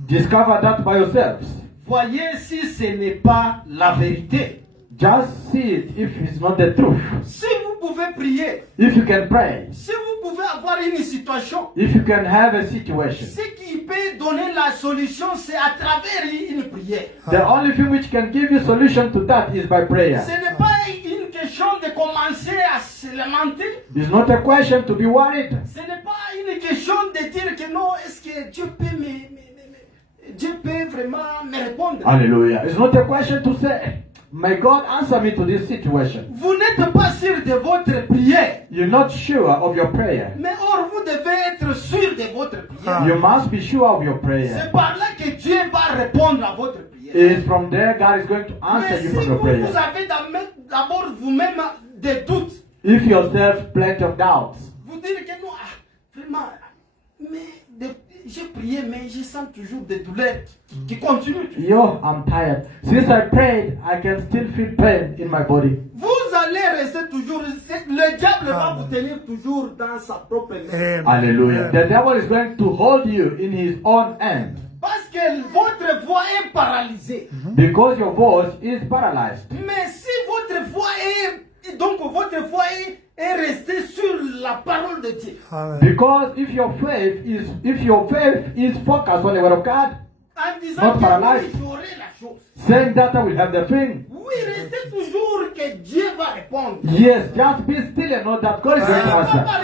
discover that by yourselves. Voyez si ce n'est pas la vérité. Just see it if it's not the truth. Si vous pouvez prier, If you can pray, si vous pouvez avoir une situation, if you can have a situation, ce qui peut donner la solution, c'est à travers une prière. the only thing which can give you solution to that is by prayer. Ce n'est pas une question de commencer à se lamenter. It's not a question to be worried. Ce n'est pas une question de dire que non, est-ce que Dieu peut Dieu peut vraiment me répondre. Hallelujah. It's not a question to say, may God answer me to this situation. Vous n'êtes pas sûr de votre prière, You're not sure of your prayer. mais or vous devez être sûr de votre prière. You must be sure of your C'est prayer. par là que Dieu va répondre à votre prière. It's from there God is going to Mais answer you si from your vous prayer. avez d'abord vous-même des doutes, If yourself plenty of doubts, vous dites que non, vraiment, mais j'ai prié, mais je sens toujours des douleurs qui continuent. Yo, I'm tired. Since I prayed, I can still feel pain in my body. Vous allez rester toujours, le diable va vous tenir toujours dans sa propre main. Amen. Hallelujah. The devil is going to hold you in his own hand Parce que votre voix est paralysée. because your voice is paralyzed. Mais si votre voix est restée sur la parole de Dieu, Amen. Because if your faith is focused on the word of God, en disant Not que paralyzed. oui, j'aurai la chose. saying that I will have the thing. Oui, restez toujours que Dieu va répondre. Yes, just be still and know that God is Ce going n'est to pas answer. par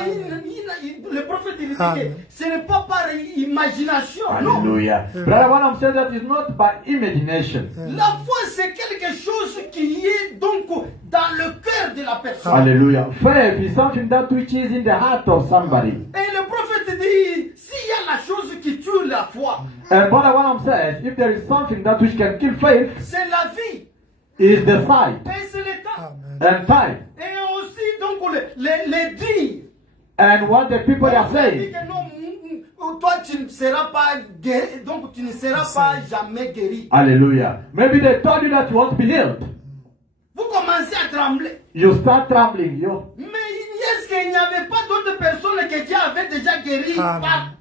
le prophète il dit que Amen. ce n'est pas par imagination, non. Hallelujah. Brother, what I'm saying that is not by imagination. La foi c'est quelque chose qui est donc dans le cœur de la personne. Hallelujah. Faith is something that which is in the heart of somebody. Et le prophète dit, s'il y a la chose qui tue la foi, And brother, what I'm saying, if there is something that which can kill faith, c'est la vie is the sight et c'est le temps. Amen. and time. Et aussi donc les dires. And what the people are On dit saying. que non, toi tu ne seras pas guéri, donc tu ne seras pas jamais guéri. Hallelujah. Maybe they told you that you won't be healed. Vous commencez à trembler. You start trembling. Yo. Mais est-ce qu'il n'y avait pas d'autres personnes que Dieu avait déjà guéries Amen.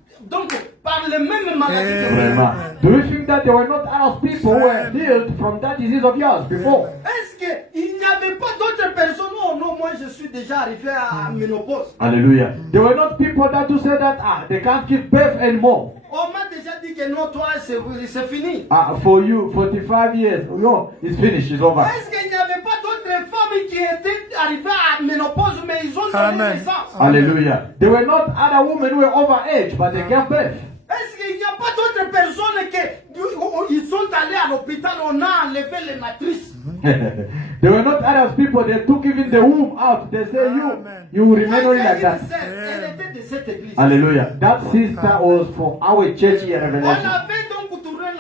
par les mêmes maladies que vous? Vraiment. Do you think that there were not other people who were healed from that disease of yours before? Est-ce qu'il n'y avait pas d'autres personnes? Oh non, moi je suis déjà arrivé à ménopause. Hallelujah. There were not people that who said that they can't give birth anymore. On m'a déjà dit que non, toi c'est fini. For you, 45 years, no, it's finished, it's over. Est-ce qu'il n'y avait pas d'autres femmes qui étaient arrivées à ménopause mais ils ont donné Amen. naissance? Hallelujah. There were not other women who were over age, but they gave birth. Est-ce qu'il n'y a pas d'autres personnes qui sont allés à l'hôpital, on a enlevé les matrices? There were not other people, they took even the womb out. They say, you will remain only like that. Elle était de cette église. Hallelujah. That sister was from our church here, On Revelation. avait donc tourné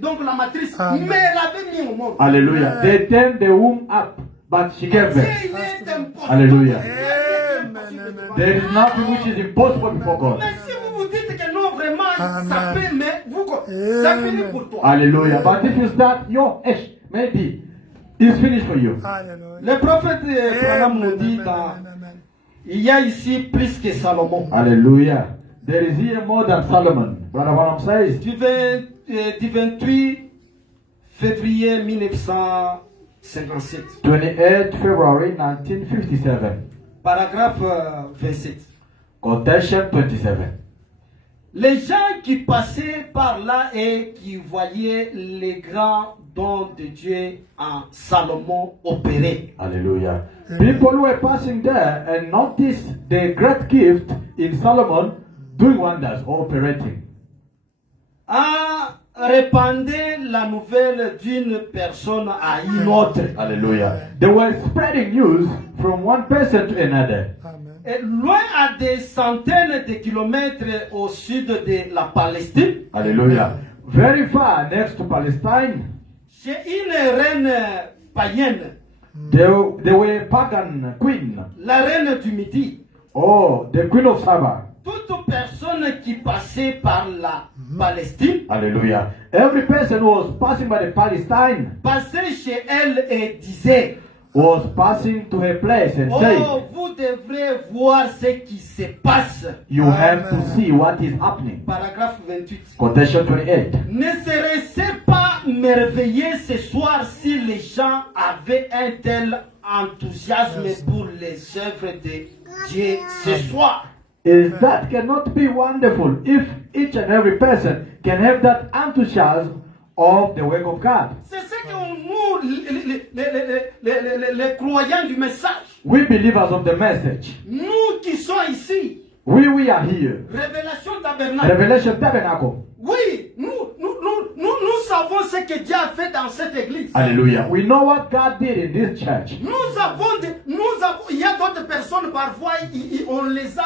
donc la matrice, Amen. mais elle avait mis au monde. Hallelujah. They turned the womb up, but she gave birth. Dieu, il est impossible. Hallelujah. Amen. There is nothing which is impossible before God. Mais si vous vous dites que non, vraiment, Amen. ça fait, mais vous, ça finit pour toi. Hallelujah. But if you start, maybe it's finished for you. Hallelujah. Le prophète Branham nous Amen. dit il y a ici plus que Salomon. Hallelujah. There is here more than Solomon. Brother, what I'm saying. Du 28 février 1957, 28 February 1957. paragraphe 27. Quotation 27. Les gens qui passaient par là et qui voyaient les grands dons de Dieu en Salomon opérer. Hallelujah. People who were passing there and noticed the great gift in Solomon doing wonders or operating. Répandait la nouvelle d'une personne à une autre. Hallelujah. They were spreading news from one person to another. Amen. Et loin à des centaines de kilomètres au sud de la Palestine, Hallelujah. Very far next to Palestine, chez une reine païenne, they were a pagan queen. la reine du Midi. Oh, the queen of Saba. Toute personne qui passait par la Palestine Hallelujah. Every person who was passing by the Palestine passait chez elle et disait, was passing to her place and said, oh, vous devrez voir ce qui se passe. you have to see what is happening. Paragraphe 28. Quotation 28. Ne serait-ce pas merveilleux ce soir si les gens avaient un tel enthousiasme pour les œuvres de Dieu ce soir? Is that cannot be wonderful if each and every person can have that enthusiasm of the work of God? C'est ce que nous, les croyants du message, We believers of the message, nous qui sommes ici, we are here. Révélation Tabernacle, Revelation Tabernacle. oui, nous savons ce que Dieu a fait dans cette église. Hallelujah. We know what God did in this church. Il y a d'autres personnes, parfois, on les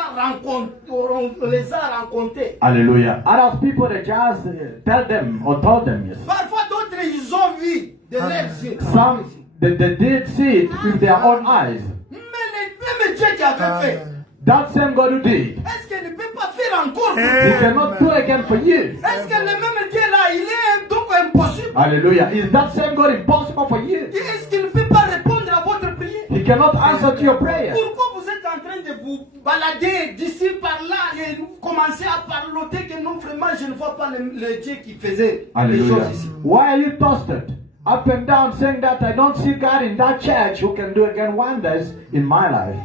a rencontrés. Hallelujah. Other people that just tell them or told them, yes. Parfois, d'autres, ils ont vu de leurs yeux. Some they did see it with their own eyes. Mais le même Dieu qui avait fait, That same God who did, est-ce qu'il ne peut pas faire faire encore pour He toi. cannot do again for you. Est-ce que le même Dieu là, il est donc impossible? Hallelujah. Is that same God impossible for you? Est-ce qu'il ne peut pas répondre à votre prière? He cannot answer to your prayer. Pourquoi vous êtes en train de vous balader d'ici par là et commencer à parloter que non, vraiment, je ne vois pas le Dieu qui faisait les Hallelujah. choses ici? Why are you toasted up and down saying that I don't see God in that church who can do again wonders in my life?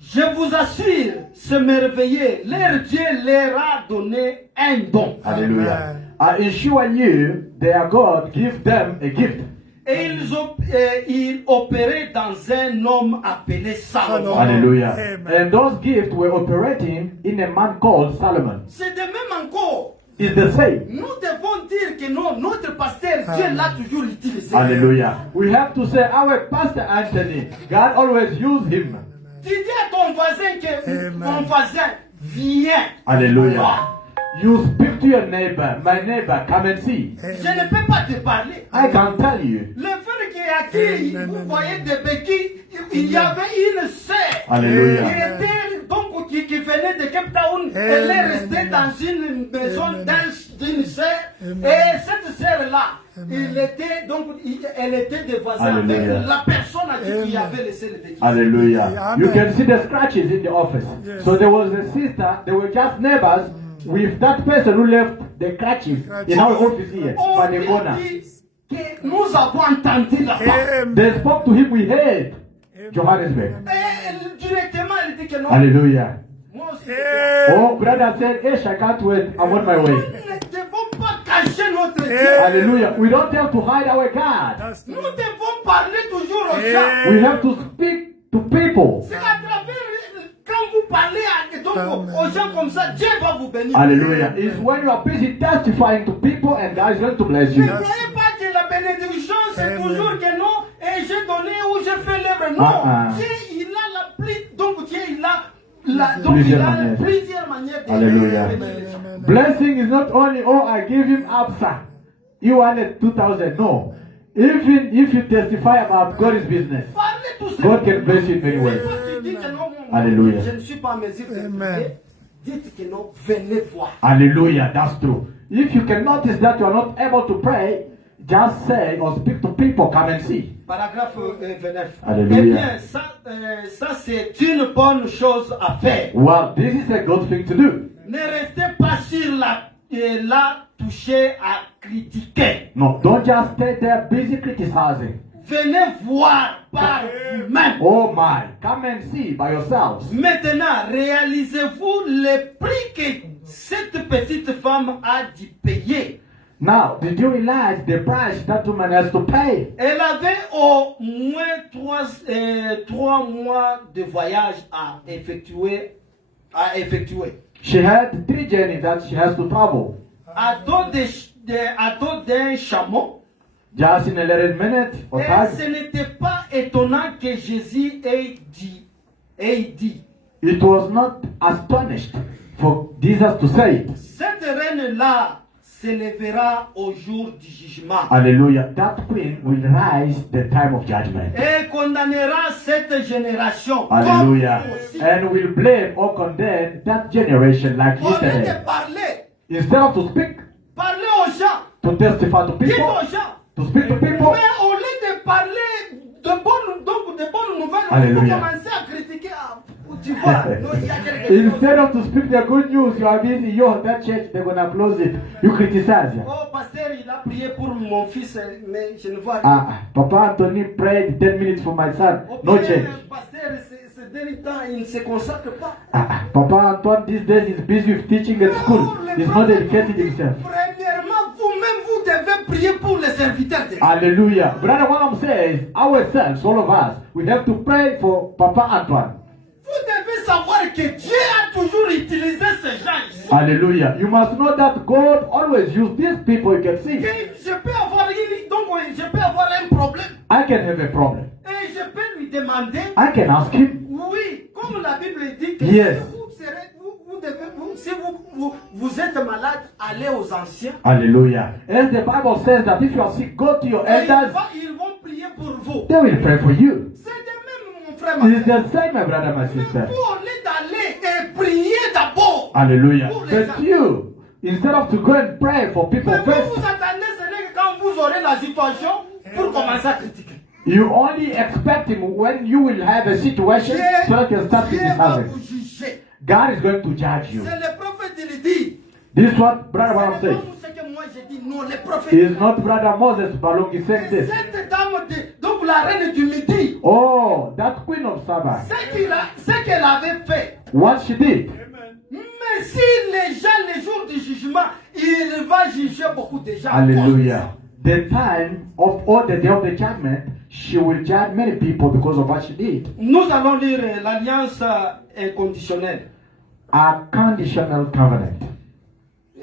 Je vous assure, se merveiller, leur Dieu leur a donné un don. Hallelujah. I assure you, their God give them a gift. Et ils opéraient dans un homme appelé Salomon. Hallelujah. Amen. And those gifts were operating in a man called Solomon. C'est de même encore. It's the same. Nous devons dire que non, notre pasteur, Dieu l'a toujours utilisé. Hallelujah. We have to say our Pastor Anthony, God always used him. Tu dis à ton voisin que mon voisin vient. Hallelujah. You speak to your neighbor, my neighbor, come and see. Je ne peux pas te parler. I can tell you. Le frère qui est à qui vous voyez des béquilles, il y avait une sœur. Hallelujah. Qui était donc qui venait de Cape Town. Elle est restée dans une maison d'une sœur. Et cette sœur-là, elle était des voisins avec Hallelujah. la personne à qui il avait laissé le béquilles. Hallelujah. You can see the scratches in the office. So there was a sister, they were just neighbors with that person who left the scratches in our office here, On lui Panegona. a dit que nous avons entendu là-bas. They spoke to him, we heard. Johannesburg. Et directement, elle dit que non. Hallelujah. Moi aussi. Oh, brother said, Ish, I can't wait. I'm on my Nous way. ne devons pas cacher notre Dieu. Hallelujah. We don't have to hide our God. Nous devons parler toujours aux gens. We have to speak to people. C'est à travers, quand vous parlez aux gens comme ça, Dieu va vous bénir. Hallelujah. It's when you are busy testifying to people and God is going to bless you. Ne croyez pas que la bénédiction, c'est toujours que non, et j'ai donné ou j'ai fait l'œuvre. Non. Dieu, il a la plus, donc Dieu, il a plusieurs manières de Hallelujah. bénir les gens. Blessing is not only, oh, I give him Absa. You wanted 2,000. No. Even if you testify about God's business, Parlez tout God can bless you in many ways. Si toi tu dis que non, Hallelujah. je ne suis pas en mesure de prier, dites que non, venez voir. Hallelujah. That's true. If you can notice that you are not able to pray, just say or speak to people, come and see. Paragraphe 29. Alléluia. Eh bien, ça c'est une bonne chose à faire. Well, this is a good thing to do. Ne restez pas sur la toucher à critiquer. No, don't just stay there busy criticizing. Venez voir par vous-même. Oh my, come and see by yourselves. Maintenant, réalisez-vous le prix que cette petite femme a dû payer. Now, did you realize the price that woman has to pay? Elle avait au moins 3 mois de voyage à effectuer. She had 3 journeys that she has to travel. À dos d'un chameau. Just in a little minute or Et time. ce n'était pas étonnant que Jésus ait dit. It was not astonished for Jesus to say it. Cette reine-là s'élèvera au jour du jugement. Hallelujah. That queen will rise the time of judgment. Et condamnera cette génération. Hallelujah. Comme aussi. And will blame or condemn that generation like Au lieu yesterday. de parler, Instead of to speak, parler aux gens. to testify to Dites people, aux gens. to speak to people. Mais au lieu de parler de bonnes nouvelles, Alléluia. vous commencez à critiquer. Tu vois, non, il y a quelque chose. Instead of to speak the good news, you are busy. Yo, that church, they're gonna close it. You criticize. Oh, pasteur, il a prié pour mon fils, mais je ne vois rien. Ah, Papa Anthony prayed 10 minutes for my son. No change. Pasteur, ces derniers temps, il ne se consacre pas. Papa Antoine these days is busy with teaching at school. He's not educating himself. Premièrement, vous-même, vous devez prier pour les serviteurs de Dieu. Hallelujah. Brother, what I'm saying is, ourselves, all of us, we have to pray for Papa Antoine. Vous devez savoir que Dieu a toujours utilisé ces gens ici. Hallelujah. You must know that God always used these people you can see. Que je peux avoir un problème I can have a problem. et je peux lui demander. I can ask him. Oui, comme la Bible dit que Yes. si vous êtes malade, allez aux anciens. Hallelujah. As the Bible says that if you are sick, go to your Et elders. ils vont prier pour vous. They will pray for you. C'est de même, mon frère. Ma It is soeur. the same, my brother, my sister. Vous, au lieu d'aller et prier d'abord. Hallelujah. Pour les But gens. you, instead of to go and pray for people Mais vous first, vous attendez, ce n'est que quand vous aurez la situation pour commencer à critiquer. you only expect him when you will have a situation so you can start Dieu va criticizing. vous juger. God is going to judge you. C'est le prophète qui le dit. This is what Ce Brother Branham n'est says. pas ce que moi j'ai dit, non, les prophètes. It is not Brother Moses Balongi saying this. Cette dame, donc la reine du Midi, Oh, that queen of Saba. ce qu'elle avait fait. What she did. Mais si les gens, les jours du jugement, il va juger beaucoup de gens. Hallelujah. The time of all the day of the judgment, she will judge many people because of what she did. Nous allons lire l'alliance inconditionnelle. A conditional covenant.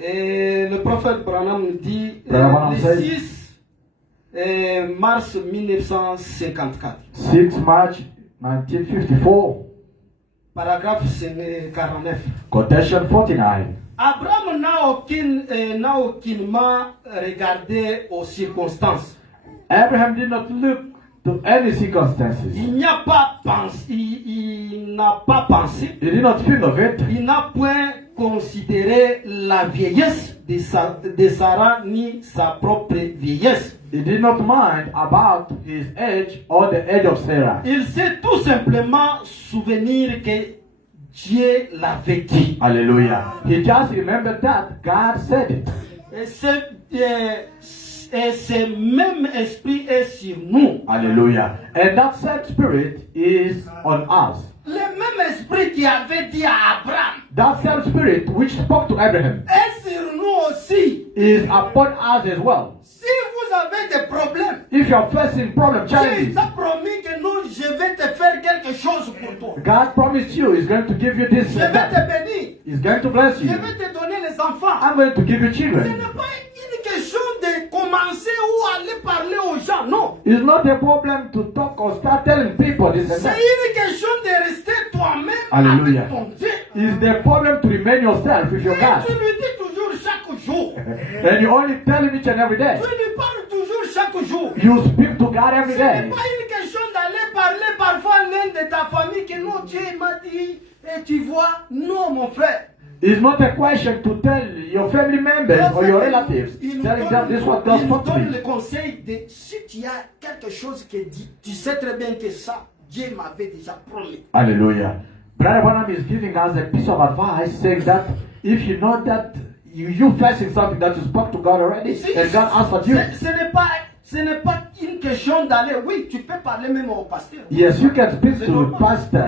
Et le prophète Branham nous dit Brother Branham le says- 6 mars 1954, 6 March 1954, paragraphe 49. quotation 49. Abraham n'a aucunement regardé aux circonstances. Abraham did not look to any circumstances. Il n'a pas pensé, il n'a pas pensé, He did not think of it. il n'a point considéré la vieillesse de Sarah ni sa propre vieillesse. He did not mind about his age or the age of Sarah. Il s'est tout simplement souvenir que Dieu l'avait dit. Hallelujah. He just remembered that God said it. Et ce même esprit est sur nous. Hallelujah. And that same spirit is on us. Le même esprit qui avait dit à Abraham That same spirit which spoke to Abraham est sur nous aussi. is upon us as well. Si vous avez des problèmes, If you are facing problem Dieu challenges, t'a promis que non, je vais te faire quelque chose pour toi. God promised you He's going to give you this Je and vais te that. bénir. He's going to bless Je you. vais te donner les enfants. I'm going to give you Ce children. n'est pas une question de commencer ou aller parler aux gens, non. It's not a problem to talk or start telling people this and C'est that. une question de rester toi-même Alléluia. avec ton Dieu. It's the problem to remain yourself with your Et God. tu lui dis toujours chaque jour. And you only tell Him each and every day. Tu lui parles toujours chaque jour. You speak to God every Ce n'est day. pas une question d'aller parler parfois à l'un de ta famille que non, Dieu m'a dit, et tu vois, non mon frère. It's not a question to tell your family members or your relatives, Il telling them this is what God nous spoke to donne le me. conseil de si tu as quelque chose qui est dit, tu sais très bien que ça, Dieu m'avait déjà promis. Hallelujah. Brother Branham is giving us a piece of advice saying that if you know that you facing something that you spoke to God already Si- and God answered you, Ce n'est pas une question d'aller, oui, tu peux parler même au pasteur. yes, you can speak C'est to the normal. pastor.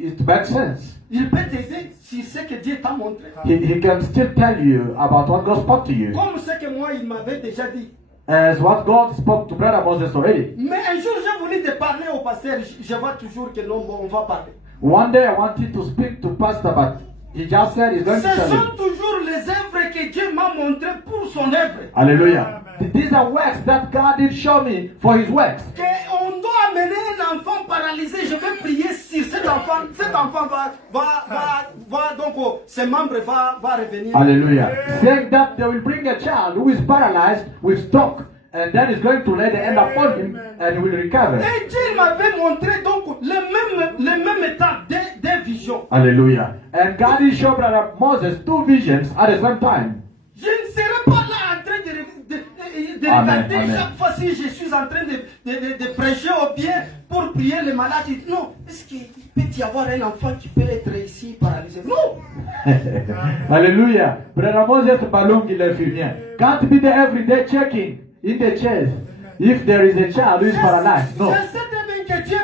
It makes sense. Il peut t'aider si c'est que Dieu t'a montré. He can still tell you about what God spoke to you. Comme ce que moi, il m'avait déjà dit. As what God spoke to Brother Moses already. Mais un jour, j'ai voulu te parler au pasteur. Je vois toujours que non, bon, on va parler. One day I wanted to speak to Pastor, but he just said he's going Ce to tell sont you. toujours les œuvres que Dieu m'a montrées pour son œuvre. Hallelujah. These are works that God did show me for his works. On doit amener un enfant paralysé. Je vais prier sur cet enfant. Cet enfant va donc, ses membres va revenir. Hallelujah. Saying that they will bring a child who is paralyzed with stroke, and then he's going to lay the hand upon him and he will recover. Et Dieu m'avait montré donc le même état des visions. Hallelujah. And God did show Brother Moses two visions at the same time. Je ne serai pas là en train de Amen, regarder amen. chaque fois si je suis en train de prêcher ou bien pour prier les malades. Je dis, non, est-ce qu'il peut y avoir un enfant qui peut être ici paralysé? Non! Hallelujah. Brother Moses Balungi l'infirmière. Can't be there every day checking in the chairs if there is a child who is paralyzed. No. Je sais très bien que Dieu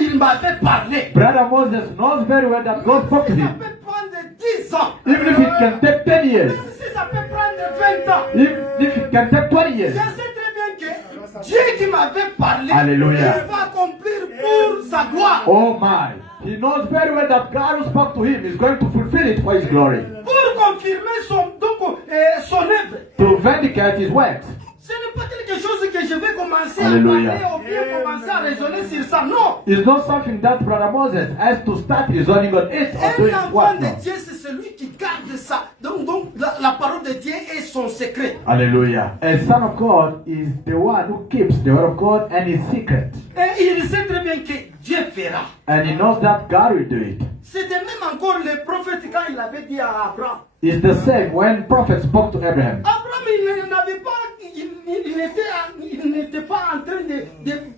il m'avait parlé. Brother Moses knows very well that God spoke to Ça him. peut prendre 10 ans. Even if it can take 10 years, Même si ça peut prendre 20 ans. if it can take 20 Je years. sais très bien que Dieu qui m'avait parlé, Alléluia. il va accomplir pour sa gloire. Oh my. He knows very well that God who spoke to him is going to fulfill it for his glory. Pour confirmer son œuvre. To vindicate his works. Ce n'est pas quelque chose que je vais commencer Alléluia. à parler ou bien commencer à raisonner sur ça. Non. It's not something that Brother Moses has to start reasoning on it or doing Un enfant what. de No. Dieu, c'est celui qui garde ça. Donc la parole de Dieu est son secret. Hallelujah. A son of God is the one who keeps the word of God and his secret. Et il sait très bien que Dieu fera. And he knows that God will do it. C'était même encore le prophète quand il avait dit à Abraham. It's the same when prophet spoke to Abraham. Abraham, il n'avait pas, il n'était pas en train de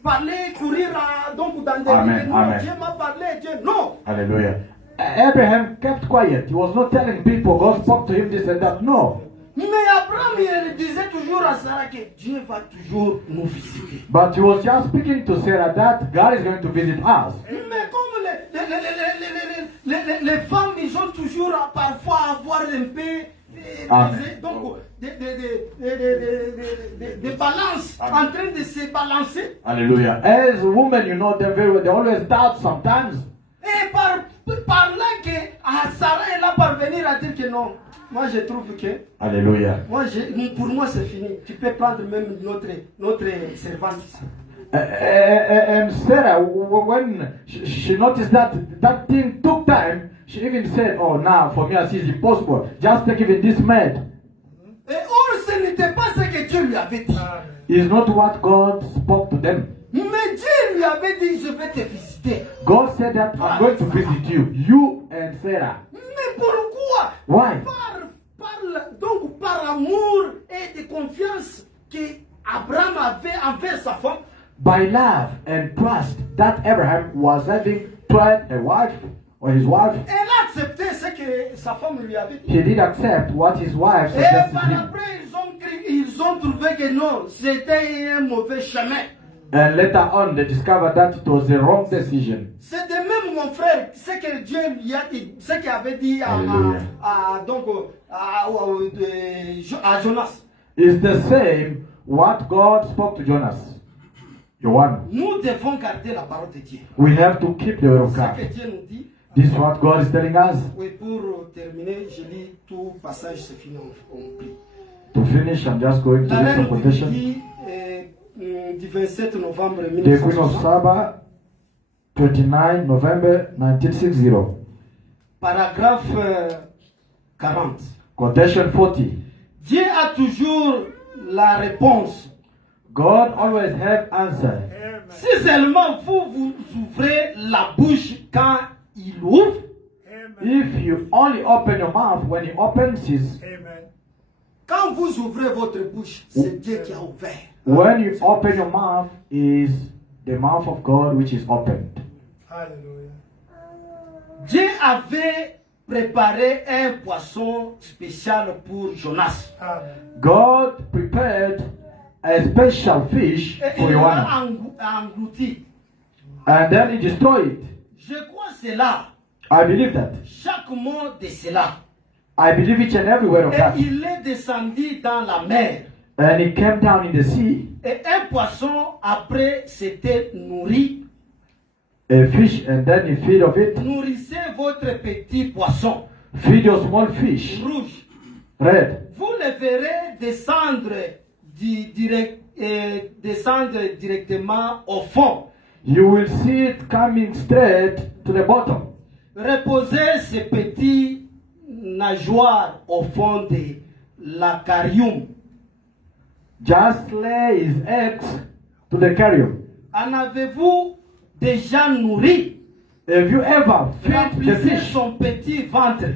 parler, courir donc dans des Amen, non, amen. Dieu m'a parlé, Dieu, non. Hallelujah. Abraham kept quiet. He was not telling people God spoke to him this and that. No. Mais Abraham, il disait toujours à Sarah que Dieu va toujours nous visiter. But he was just speaking to Sarah that God is going to visit us. Mais comme les femmes, ils ont toujours parfois avoir un peu donc des balances en train de se balancer. Hallelujah. As women, you know them very well. They always doubt sometimes. Et par là que Sarah est là parvenir à dire que non. Moi je trouve que Hallelujah. pour moi c'est fini. Tu peux prendre même notre servante ici. And Sarah, when she noticed that thing took time, she even said, "Oh, now for me, I see it's impossible. Just take even this maid." Et or, ce n'était pas ce que Dieu lui avait dit. It's not what God spoke to them. Mais Dieu lui avait dit, je vais te visiter. God said that I'm going to visit you, you and Sarah. Mais pourquoi? Why? Donc par amour et de confiance que Abraham avait envers sa femme. By love and trust that Abraham was having toward a wife or his wife. Elle a accepté ce que sa femme lui avait dit. He did accept what his wife Et suggested par him. après, ils ont trouvé que non, c'était un mauvais chemin. And later on, they discovered that it was the wrong decision. C'est de même mon frère, ce que Dieu lui a dit, ce qu'il avait dit à Jonas. It's the same what God spoke to Jonas. Joanna. Nous devons garder la parole de Dieu. We have to keep the word of Ce God. que Dieu nous dit. This is what God is telling us. Oui, pour terminer, je lis tout passage, c'est fini, on prie. To finish, I'm just going to La read reine some quotation. dit du 27 novembre The Queen of 1960, Saba, 29 November 1960. paragraphe 40. Quotation 40. Dieu a toujours la réponse. God always have answer. Si seulement vous ouvrez la bouche quand il ouvre, If you only open your mouth when he opens his. quand vous ouvrez votre bouche, c'est Dieu qui a ouvert. When you open your mouth is the mouth of God which is opened. Hallelujah. Dieu avait préparé un poisson spécial pour Jonas. Amen. God prepared a special fish Et for il Joanna. l'a englouti. And then he destroyed it. Je crois cela. I believe that. Chaque mot de cela. I believe each and every word of Et that. il est descendu dans la mer. And he came down in the sea. Et un poisson, après, s'était nourri. A fish, and then he feed of it. Nourrissez votre petit poisson Feed your small fish. rouge. Red. Vous le verrez descendre, descendre directement au fond. You will see it coming straight to the bottom. Reposez ces petits nageoires au fond de l'aquarium. Just lay his eggs to the carrion. En avez-vous déjà nourri? Have you ever fed the Remplissez fish? son petit ventre.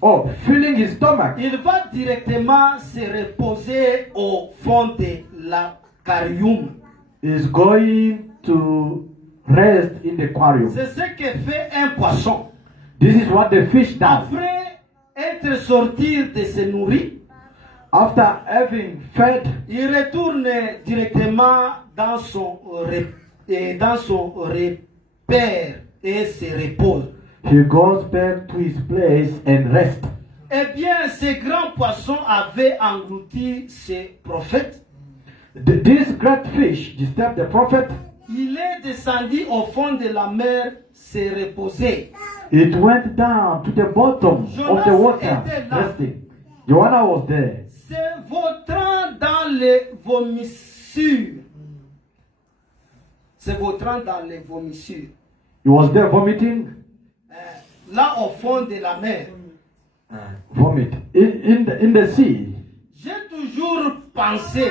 Oh, filling his stomach. Il va directement se reposer au fond de l'aquarium. Is going to rest in the aquarium. C'est ce que fait un poisson. This is what the fish does. Après être sorti de se nourrir, After having fed, il retourne directement dans son repère et se repose. he goes back to his place and rest. Eh bien, ce grand poisson avait englouti ce prophète. This great fish disturbed the prophet. Il est descendu au fond de la mer se reposer. It went down to the bottom of the water, était là. resting. Joanna was there. Se vautrant dans les vomissures. Se vautrant dans les vomissures. He was there vomiting. Là au fond de la mer. Vomit in the sea. J'ai toujours pensé,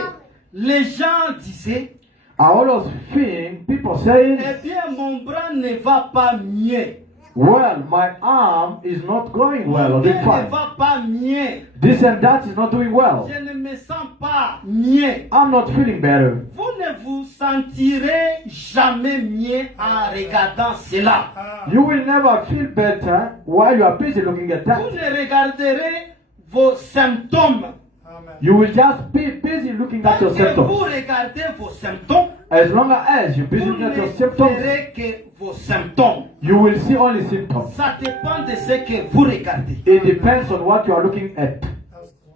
les gens disaient, I always think people saying, eh bien, mon bras ne va pas mieux. well, my arm is not going well or Mon pied doing ne fine. va pas mieux. This and that is not doing well. Je ne me sens pas mieux. I'm not feeling better. Vous ne vous sentirez jamais mieux en regardant cela. You will never feel better while you are busy looking at Vous that. ne regarderez vos symptômes. Amen. You will just be busy looking Tant at your que vous symptoms. regardez vos symptômes, As long as you're busy vous looking at ne your symptoms, verrez que vos symptômes. you will see only symptoms. Ça dépend de ce que vous regardez. It depends on what you are looking at. That's true.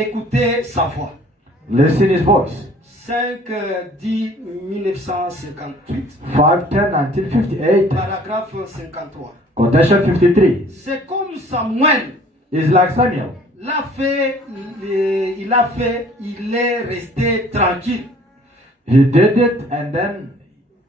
Écoutez sa voix. Listen his voice. 5-10-1958, 5:10, 1958, paragraphe 53. quotation 53. C'est comme Samuel It's like Samuel. il est resté tranquille. He did it and then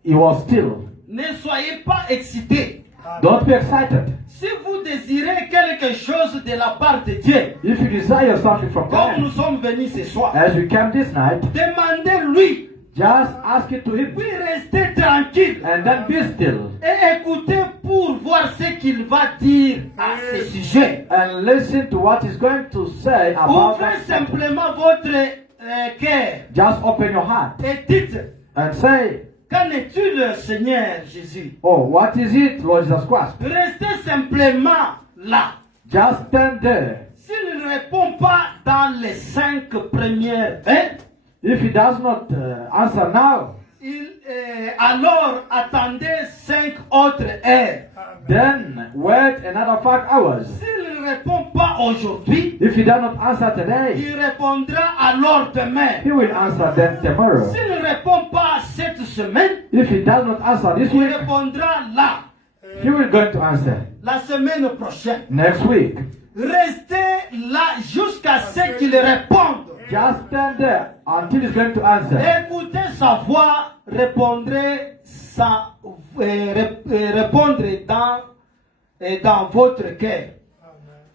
he was still. Ne soyez pas excités. Don't be excited. Si vous désirez quelque chose de la part de Dieu, If you desire something from comme nous God, sommes venus ce soir, as we came this night, demandez-lui, just ask it to him puis restez tranquille and then be still et écoutez pour voir ce qu'il va dire à ce sujet. and listen to what he's going to say about Ouvrez that. simplement votre cœur Just open your heart et dites, and say, qu'en est-il, Seigneur Jésus? oh, what is it, Lord Jesus Christ? Restez simplement là. Just stand there. S'il ne répond pas dans les 5 premières heures, If he does not answer now, alors attendez 5 autres heures. then wait another 5 hours. S'il ne répond pas aujourd'hui, If he does not answer today, il répondra alors demain. he will answer then tomorrow. S'il ne répond pas cette semaine, If he does not answer this il week, répondra là, he will going to answer la semaine prochaine. next week. Restez là jusqu'à ce qu'il réponde. Just stand there until he's going to answer. Écoutez sa voix, répondrez répondre dans votre cœur.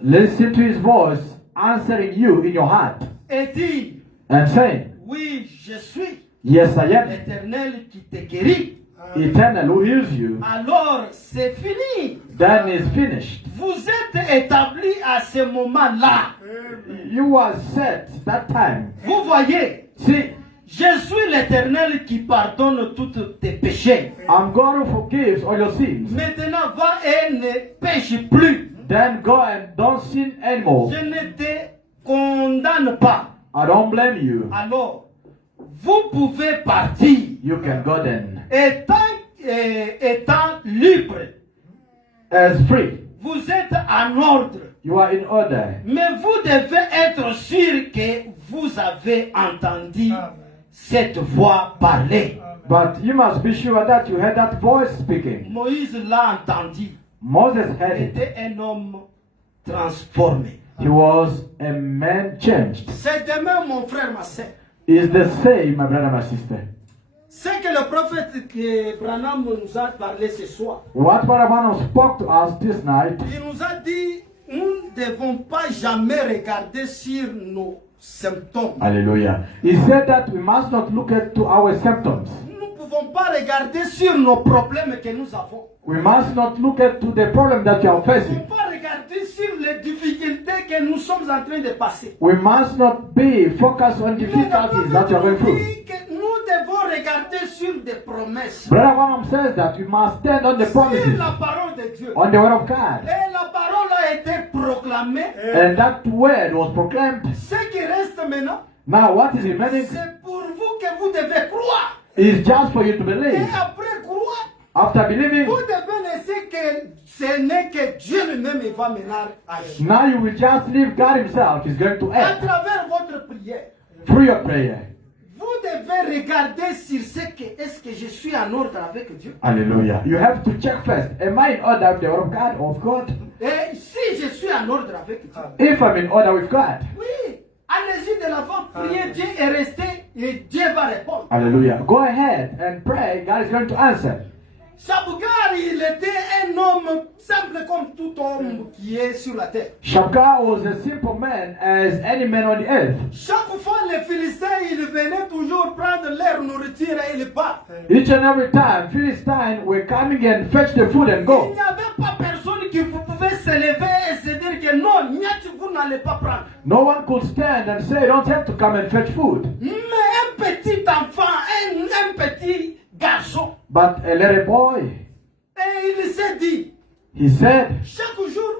Listen to his voice answering you in your heart Et dire, and saying, oui, je suis yes, I am l'Éternel qui te guérit. eternal who heals you. Alors c'est fini. Then it's finished. Vous êtes établi à ce moment-là. You were set that time. Vous voyez, See, je suis l'Éternel qui pardonne tous tes péchés. I'm God who forgives all your sins. Maintenant, va et ne pêche plus. Then go and don't sin anymore. Je ne te condamne pas. I don't blame you. Alors, vous pouvez partir. You can go then. Étant libre, As free. vous êtes en ordre. You are in order. Mais vous devez être sûr que vous avez entendu cette voix parler. But you must be sure that you heard that voice speaking. Moïse l'a entendu. Moses heard Il it. était un homme transformé. He was a man changed. C'est demain, mon frère, ma soeur. It's the same, my brother, my sister. C'est que le prophète que Branham nous a parlé ce soir. What Brother Branham spoke to us this night, Il nous a dit, nous ne devons pas jamais regarder sur nos symptômes. hallelujah. He said that we must not look at to our symptoms. Nous ne pouvons pas regarder sur nos problèmes que nous avons. We must not look at to the problem that you are Nous ne facing. pouvons pas regarder sur les difficultés que nous sommes en train de passer. We must not be focused on Mais difficulties that you are going through. dit que nous devons regarder sur des promesses. Brother Branham says that we must stand on the Sur promises, la parole de Dieu. on the word of God. Et la parole a été proclamée. And that word was proclaimed. Ce qui reste maintenant, Now what is remaining c'est pour vous que vous devez croire. is just for you to Et believe. après croire, After believing, vous devez laisser que ce n'est que Dieu lui-même qui va maintenant agir. now you will just leave God himself is going to À act travers votre prière, through your prayer. vous devez regarder sur ce que est-ce que je suis en ordre avec Dieu. Hallelujah. You have to check first. Am I in order with the word of God? Of God? Et si je suis en ordre avec Dieu, If I'm in order with God. oui, allez-y de l'avant, priez Dieu et restez et Dieu va répondre. Hallelujah. Go ahead and pray. God is going to answer. Shabgar, il était un homme simple comme tout homme qui est sur la terre. Shabgar was a simple man as any man on the earth. Chaque fois, les Philistins, ils venaient toujours prendre leur leur nourriture et ils partent. Each and every time, Philistines were coming and fetch the food and Il go. n'y avait pas personne qui pouvait se lever et se dire que non, vous n'allez pas prendre. No one could stand and say, don't have to come and fetch food. Mais un petit enfant, un petit garçon, But a little boy, et il s'est dit, he said, chaque jour,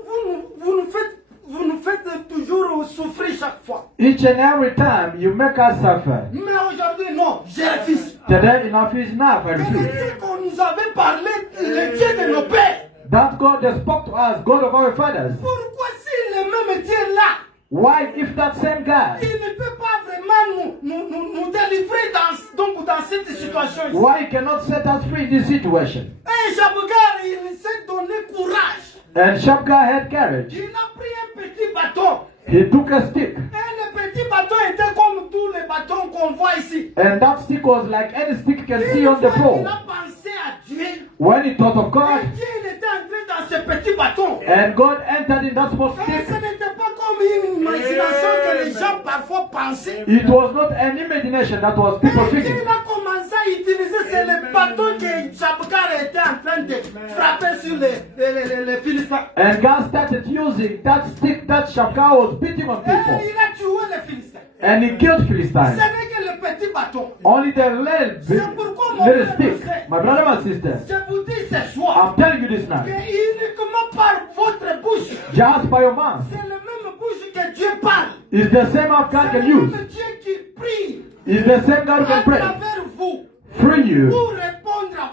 vous nous faites toujours souffrir chaque fois. each and every time you make us suffer. Mais aujourd'hui, non, je refuse. Today enough is enough, I Que le refuse. Dieu qu'on nous avait parlé, le Dieu de nos pères. That God that spoke to us, God of our fathers. Pourquoi si le même Dieu là, Why, if that same God, il ne peut pas vraiment nous délivrer dans cette situation ici? why he cannot set us free in this situation? Et Shabgar, il s'est donné courage. And Shabgar had courage. Il a pris un petit bâton. He took a stick. Et le petit bâton était comme tous les bâtons qu'on voit ici. And that stick was like any stick you can see Une on the fois qu'il floor. a pensé à Dieu, When he thought of et God, Dieu il était entré dans ce petit bâton. and God entered in that small Et stick, ce n'était pas comme une imagination que les gens parfois pensaient. it was not an imagination, that was Et people Dieu thinking. il a commencé à utiliser, c'est le bâton que Shabgar était en train de frapper sur les Philistins. And God started using that stick that Shabgar was beating on Et people. il a tué les Philistins. And he killed Ce Philistines. n'est que le petit bâton. Only the little stick. My brother, my sister, Je vous dis ce soir I'm telling you this now. que uniquement par votre bouche, Just by your mouth. c'est le même bouche que Dieu parle. It's the same mouth God C'est can le use. même Dieu qui prie It's the same God who à can pray. travers vous Free you pour répondre à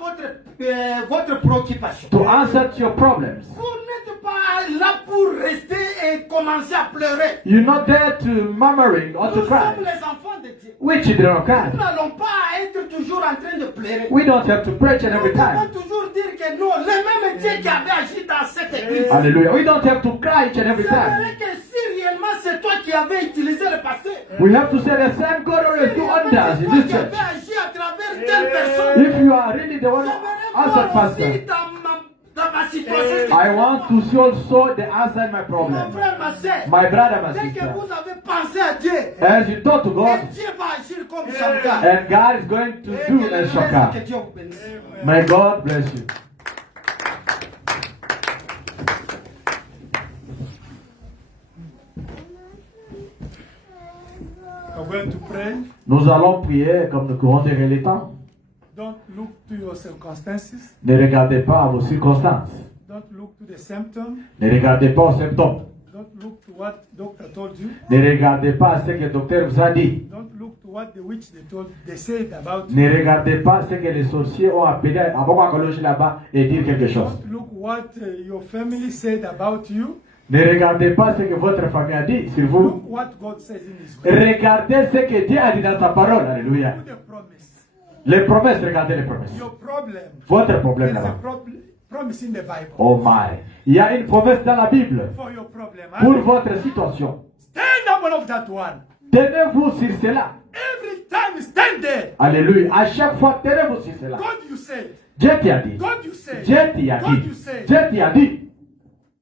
votre préoccupation. to answer to your problems. Vous n'êtes pas là pour rester et commencer à pleurer. You're not there to murmuring or to Nous sommes cry. les enfants de Dieu. We children of Nous God. n'allons pas être toujours en train de pleurer. We don't have to pray each and every Nous devons time. toujours dire que non, le même Dieu qui avait agi dans cette église. Hallelujah. We don't have to cry each and every C'est time. vrai que si réellement c'est toi qui avais utilisé le passé, We have to say the same God always do wonders in this qui church. avait agi à travers telle personne, If you are really the one who j'aimerais answered voir aussi pastor, dans ma situation. I want to see also the answer in my Mon problem. frère, ma soeur, My brother, my dès que sister. vous avez pensé à Dieu, As you talk to God, et Dieu va agir comme Shabgar. and God is going to do as Shaka. Que Dieu vous bénisse. May God bless you. I'm going to pray. Nous allons prier comme nous courons derrière les temps. Don't look to your circumstances. Ne regardez pas à vos circonstances. Don't look to the symptoms. Ne regardez pas aux symptômes. Don't look to what doctor told you. Ne regardez pas à ce que le docteur vous a dit. Don't look to what the witch they said about you. Ne regardez pas ce que les sorciers ont appelé à loger là-bas et dire quelque chose. Don't look what your family said about you. Ne regardez pas ce que votre famille a dit sur vous. Look what God says in His word. Regardez ce que Dieu a dit dans sa parole. Alléluia. To the promise. Les promesses, regardez les promesses. Your problem. Votre problème There's a là-bas. promise in the Bible. Oh my. Il y a une promesse dans la Bible For your problem. pour Huh? votre situation. Stand up of that one. Tenez-vous sur cela. Every time stand there. Alléluia. À chaque fois, tenez-vous sur cela. God you say. Dieu t'y a dit. God you say. Dieu t'y a God dit. you say. Dieu t'y a dit.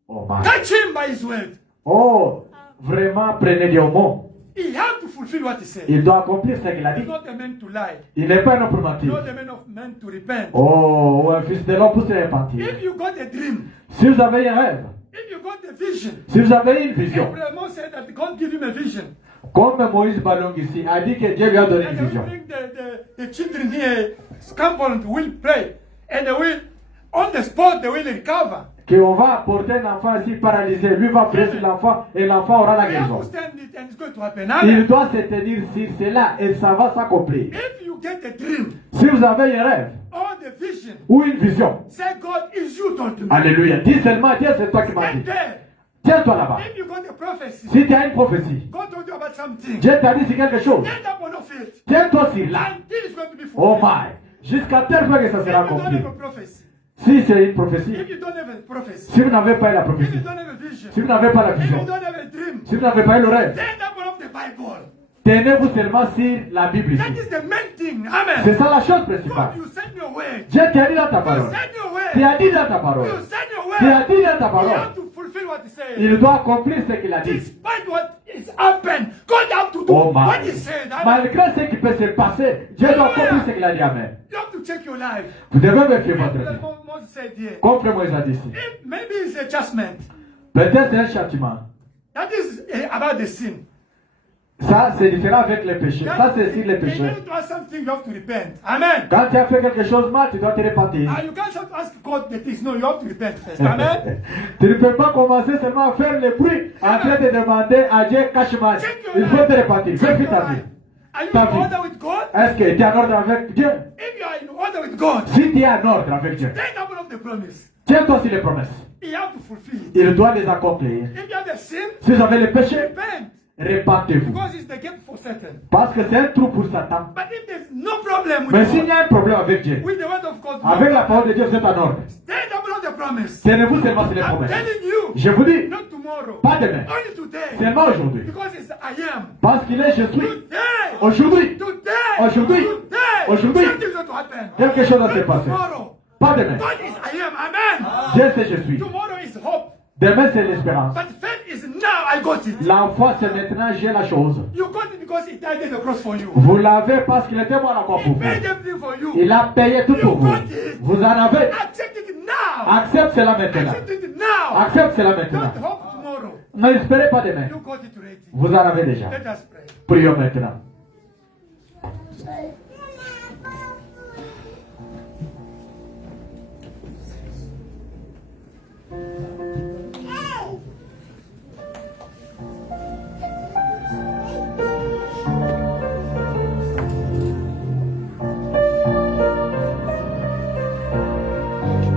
Oh my. Touch him by his word. Oh, vraiment, prenez-le au mot. He had to fulfill what he said. Il doit accomplir ce qu'il a He's dit. not a man to lie. Il n'est pas un homme pour mentir. Not a man of man to repent. Oh, un fils de l'homme pour se repentir. If you got a dream, Si vous avez un rêve, if you got a vision, si vous avez une vision, Abraham said that God give him a vision. comme Moïse Balong ici a dit que Dieu lui a donné une And vision. we bring the children here, scamper will pray. And they will, on the spot, they will recover. Qu'on va apporter un enfant ici paralysé. Lui va prier sur l'enfant et l'enfant aura la We have guérison. to stand it and it's going to happen. Il Amen. doit se tenir sur cela et ça va s'accomplir. If you get a dream Si vous avez un rêve or the vision, ou une vision, say God is you told me. alléluia, dis seulement Dieu c'est toi qui m'as Stand dit. there. Tiens-toi là-bas. If you got a prophecy, Si tu as une prophétie, God told you about something. Dieu t'a dit c'est quelque chose. Stand up on of it Tiens-toi sur là. until it's going to be Oh fulfilled. my. Jusqu'à tel point que ça If sera you don't accompli. have a prophecy, Si c'est une prophétie, if you don't have a prophecy, si vous n'avez pas la if prophétie, you don't have a vision, si vous n'avez pas la if you vision, don't have a dream, si vous n'avez pas le rêve, stand up on of the Bible. tenez-vous seulement sur la Bible That ici. is the main thing. C'est Amen. ça la chose principale. God, you send your word. Dieu t'a dit dans ta You parole. send your Tu word. as dit dans ta parole. You send your Tu as word. dit dans ta You parole. have to fulfill what he said. said. Il doit accomplir ce qu'il a dit. Despite what is happened, God have to do Oh my. what He said. Amen. Malgré ce qui peut se passer, Dieu doit accomplir ce qu'il a dit. Amen. You have to check your life. Vous devez vérifier votre Like vie. Moses said here. Comme Frère Moïse a dit ici. If maybe it's adjustment. Peut-être c'est un châtiment. That is about the sin. Ça, c'est différent avec les péchés. Ça, c'est sur les When péchés. you do something, you have to repent. Amen. Quand tu as fait quelque chose de mal, tu dois te repentir. You can't just ask God the things. No, you have to repent first. Amen. Tu ne peux pas commencer seulement à faire le bruit en train de demander à Dieu cache-mal. Check your Il faut te life. repentir. Check Vérifie your ta life. vie. Are you Ta in vie. order with God? Est-ce que tu es en ordre avec Dieu? If you are in order with God, Si tu es en ordre avec Dieu, take up of the promise. tiens-toi sur les promesses. You have to fulfill it. Il doit les accomplir. If you have a sin, Si vous avez les péchés, repent. répentez-vous. Because it's the gift for Satan. Parce que c'est un trou pour Satan. But if there's no problem Mais with s'il y God, a un problème avec Dieu, with the word of God, avec la parole de Dieu, vous êtes en ordre. take up of the promise. Tenez-vous seulement sur les I'm promesses. telling you, Je vous dis, not tomorrow, pas demain, only today. seulement aujourd'hui. Because it's I am. Parce qu'il est je suis. Today. Aujourd'hui, Today. Aujourd'hui. Today. Aujourd'hui. Something's going to happen. quelque chose va se Not passer. tomorrow. Pas demain. God is I am. Amen. Dieu c'est je suis. Tomorrow is hope. Demain c'est l'espérance. But faith is now I got it. La foi c'est maintenant j'ai la chose. You got it because He died on the cross for you. Vous l'avez parce qu'il était mort à la croix He pour vous. paid everything for you. Il a payé tout pour vous. Vous en avez. Accept it now. Accepte cela maintenant. Accept it now. Accepte cela maintenant. Don't hope tomorrow. N'espérez pas demain. You got it ready. Vous en avez déjà. Let us pray. Prions maintenant.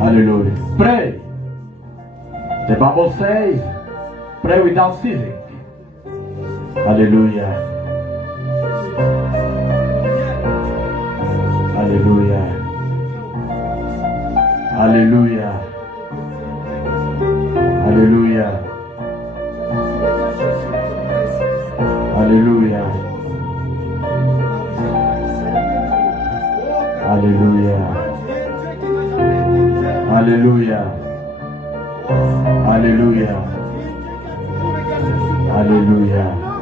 Hallelujah. Pray. The Bible says, pray without ceasing. Hallelujah. Hallelujah. Hallelujah. Hallelujah. Hallelujah. Hallelujah. Hallelujah. Hallelujah. Hallelujah.